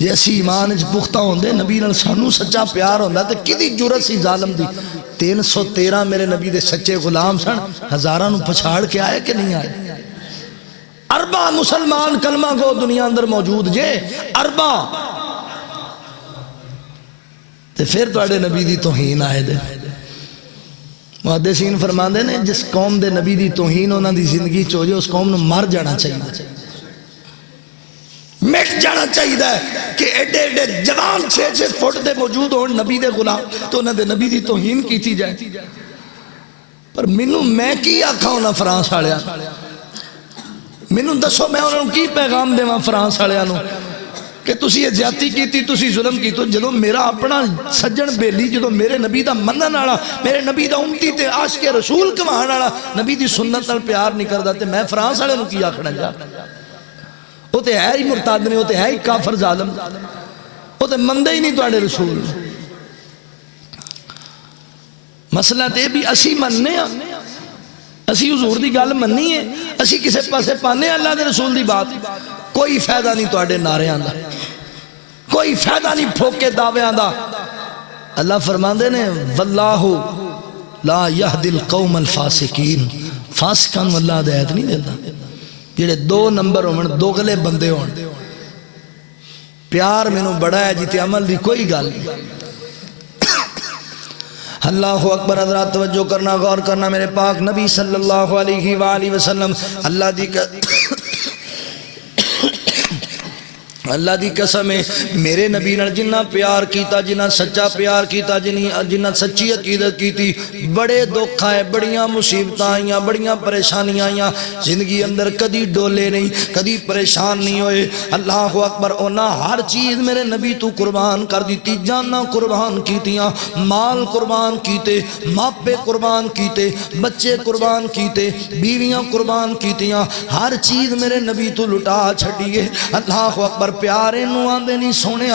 جیسی ایمان اچ پختہ ہوندے نبی نال سانو سچا پیار ہوندا تے کدی جرت سی ظالم دی، 313 میرے نبی دے سچے غلام سن، ہزاراں نو پچھاڑ کے آئے کہ نہیں آئے؟ اربع مسلمان کلمہ گو دنیا اندر موجود جے، اربع، تے پھر تواڈے نبی دی توہین آئے دے، محدثین فرماندے نے جس قوم دے نبی دی توہین انہاں دی زندگی چوجے اس قوم نو مر جانا چاہیے، مٹ جانا چاہیے کہ ایڈے ایڈے جوان 6 فٹ دے موجود ہون نبی دے غلام تو انہاں دے نبی دی توہین کیتی جائے، پر منوں میں کی آکھاں انہاں فرانس والےاں، منوں دسو میں انہاں نوں کی پیغام دیواں فرانس والےاں نوں کہ تسی یہ زیادتی کیتی، تسی ظلم کیتو، جدوں میرا اپنا سجن بیلی، جدوں میرے نبی دا منن والا، میرے نبی دا امتی تے عاشق رسول کہان والا نبی دی سنت نال پیار نہیں کردا تے میں فرانس والے نوں کی آکھنا جا، وہ تے ہے ہی مرتاد نے، وہ تے ہے ہی کافر ظالم، وہ تے مندے ہی نہیں تواڈے رسول، مسئلہ تے بھی اسی مننے ہاں، اسی حضور دی گل مننی ہے، اسی کسے پاسے پانے اللہ دے رسول دی بات، کوئی فائدہ نہیں تواڈے نعرے آندا، کوئی فائدہ نہیں پھوکے دعوے آندا، اللہ فرماندے نے واللہ لا یہدی القوم الفاسقین، فاسقان واللہ ہدایت نہیں دیتا، جڑے 2 نمبر ہون، دوغلے بندے ہون، پیار مینوں بڑا ہے جیتے عمل دی کوئی گل نہیں، اللہ اکبر، حضرات توجہ کرنا، غور کرنا، میرے پاک نبی صلی اللہ علیہ وآلہ وسلم اللہ دی قسم ہے، میرے نبی نال جنہ پیار کیتا، جنہ سچا پیار کیتا، جنہ سچی عقیدت کیتی، بڑے دکھ آئے، بڑیاں مصیبتاں آئیاں، بڑیاں پریشانیاں آئیاں، زندگی اندر کدی ڈولے نہیں، کدی پریشان نہیں ہوئے، اللہ اکبر، اونا ہر چیز میرے نبی تو قربان کر دیتی، جانا قربان کیتیاں، مال قربان کیتے، ماپے قربان کیتے، بچے قربان کیتے، بیویاں قربان کیتیاں، ہر چیز میرے نبی تو لٹا چھڑیے، اللہ اکبر، پیارے نو آندے نہیں سونے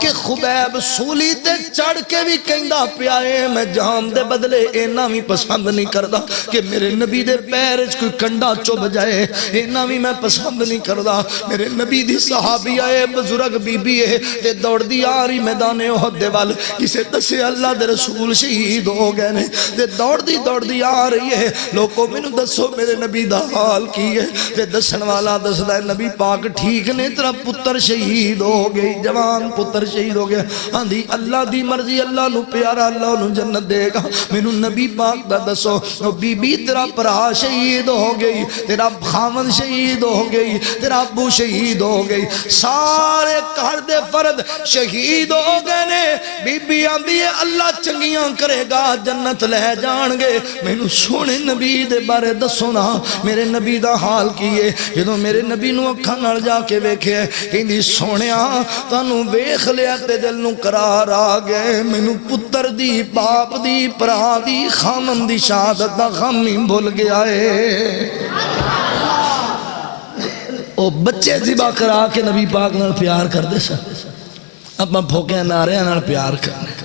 کہ خبیب سولی تے چڑھ کے بھی کہندا پیائے میں جان دے بدلے اینا بھی پسند نہیں کردا کہ میرے نبی دے پیرج کوئی کنڈا چوب جائے، اینا بھی میں پسند نہیں کردا، میرے نبی دی صحابی آئے بزرگ بی بی ہے تے دوڑ دی آری میدان احد دے وال، کسے دسے اللہ دے رسول شہید ہو گئے نے تے دوڑ دی آ رہی ہے، لوگوں میں دسو میرے نبی دا حال کی ہے تے دسن والا دس دا نبی پاک ٹھیک نے ترہ پتر شہید ہو گئی، جوان پتر شہید ہو گیا، آندھی اللہ دی مرضی، اللہ نو پیارا، اللہ نو جنت دے گا، مینوں نبی پاک دا دسو، بی بی تیرا پرا شہید ہو گئی، تیرا خاوند شہید ہو گئی، تیرا ابو شہید ہو گئی، سارے گھر دے فرد شہید ہو گئے نے، بی بی آندھی ہے اللہ چنگیاں کرے گا، جنت لے جان گے، مینوں سونے نبی دے بارے دسو نا، میرے نبی دا حال کیے، جدوں میرے نبی نو اکھاں نال جا کے ویکھے، کہندی سونیا تانوں ویکھ لیا تے دل نو قرار آ گئے، مینوں پتر دی، باپ دی، پرا دی، خامن دی شہادت دا غم ہی بھول گیا ہے۔ او بچے ذبح کرا کے نبی پاک نال پیار کر دے سا، اپنا پھوکے نعرے نال پیار کرنے۔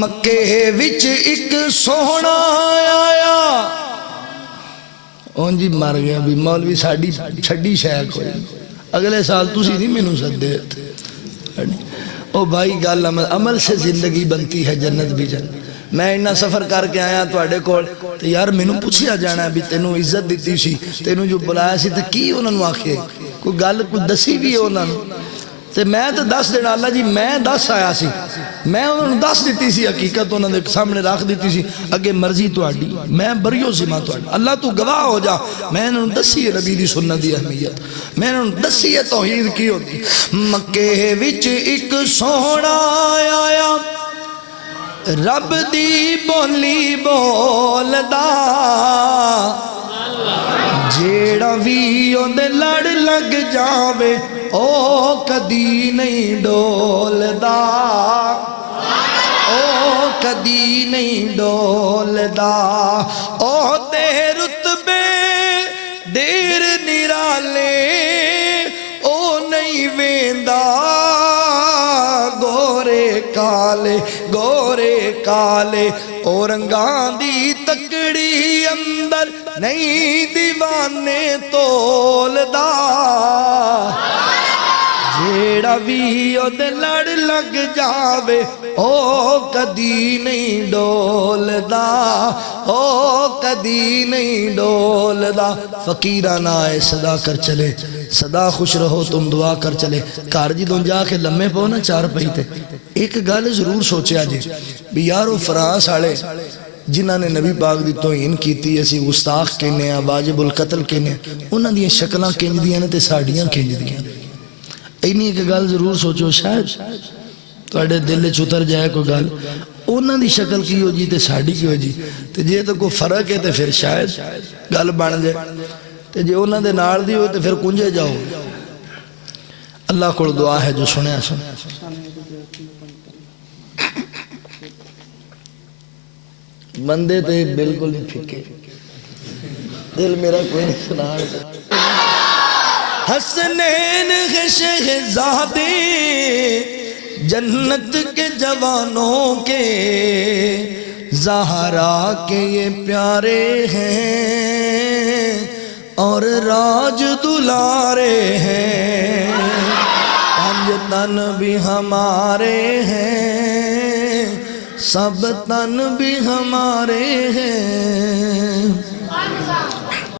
مکے وچ ایک سونا آیا، اون جی مر گیا بھی، مولوی ساڑی چھڑی شیخ ہوئی، اگلے سال تُسی نہیں مینوں سدے تھے۔ او بھائی گل عمل سے زندگی بنتی ہے، جنت بھی جنت۔ میں انہا سفر کر کے آیا تو اڈے کول، تو یار مینوں پوچھیا جانا ہے بھی تینوں عزت دیتی سی، تینوں جو بلایا سی تو کی انہوں نے آکھے، کوئی گل کوئی دسی بھی ہے انہوں نے، تو میں تو دس دینا اللہ جی میں دس آیا سی، میں انہوں نے دس دیتی سی، حقیقت انہوں نے سامنے رکھ دیتی سی، اگے مرضی تو آڈی، میں بریو ذمہ تو آڈی، اللہ تو گواہ ہو جا، میں انہوں نے دسی ہے نبی دی سنت دی اہمیت، میں انہوں نے دسی ہے توحید کی ہوتی۔ مکے وچ ایک سونا آیا، رب دی بولی بولدا، جیڑا وی اندے لڑ لگ جاوے او کدی نہیں ڈولدا، او کدی نہیں ڈولدا، او دے رتبے دیر نرالے او نہیں ویندا، گورے کالے گورے کالے اورنگاں دی تکڑی اندر نہیں دیوانے تولدا، جیڑا بھی او دے لڑ لگ جاوے او کدی نہیں ڈولدا، او کدی نہیں ڈولدا۔ فقیرانہ آئے صدا کر چلے، صدا خوش رہو تم دعا کر چلے، کار جی دوں جا کے لمحے پہو نا چار پہی تے، ایک گال ضرور سوچے آجے بھی یارو فرانس آڑے جنہاں نے نبی پاک دی توہین کیتی، اسی گستاخ کہنے ہیں، واجب القتل کہنے ہیں، انہاں دی شکلاں کنج دیاں نے تے ساڑیاں کنج دیاں نے، اینی ایک گال ضرور سوچو، شاید تو اڈے دل چھتر جائے کوئی گال، انہاں دی شکل کی ہو جی تے ساڑی کی ہو جی، تے جے تو کوئی فرق ہے تے پھر شاید گال بان جائے، تے جے انہاں دے نار دی ہو تے پھر کنجے جاؤ۔ اللہ کو دعا ہے جو سنے سنے، بندے تے بالکل نہیں پھکے، دل میرا کوئی نہیں سنا۔ حسنین شہزادے جنت کے جوانوں کے، زہرا کے یہ پیارے ہیں اور راج دلارے ہیں، پنج تن بھی ہمارے ہیں، سب تن بھی ہمارے ہیں۔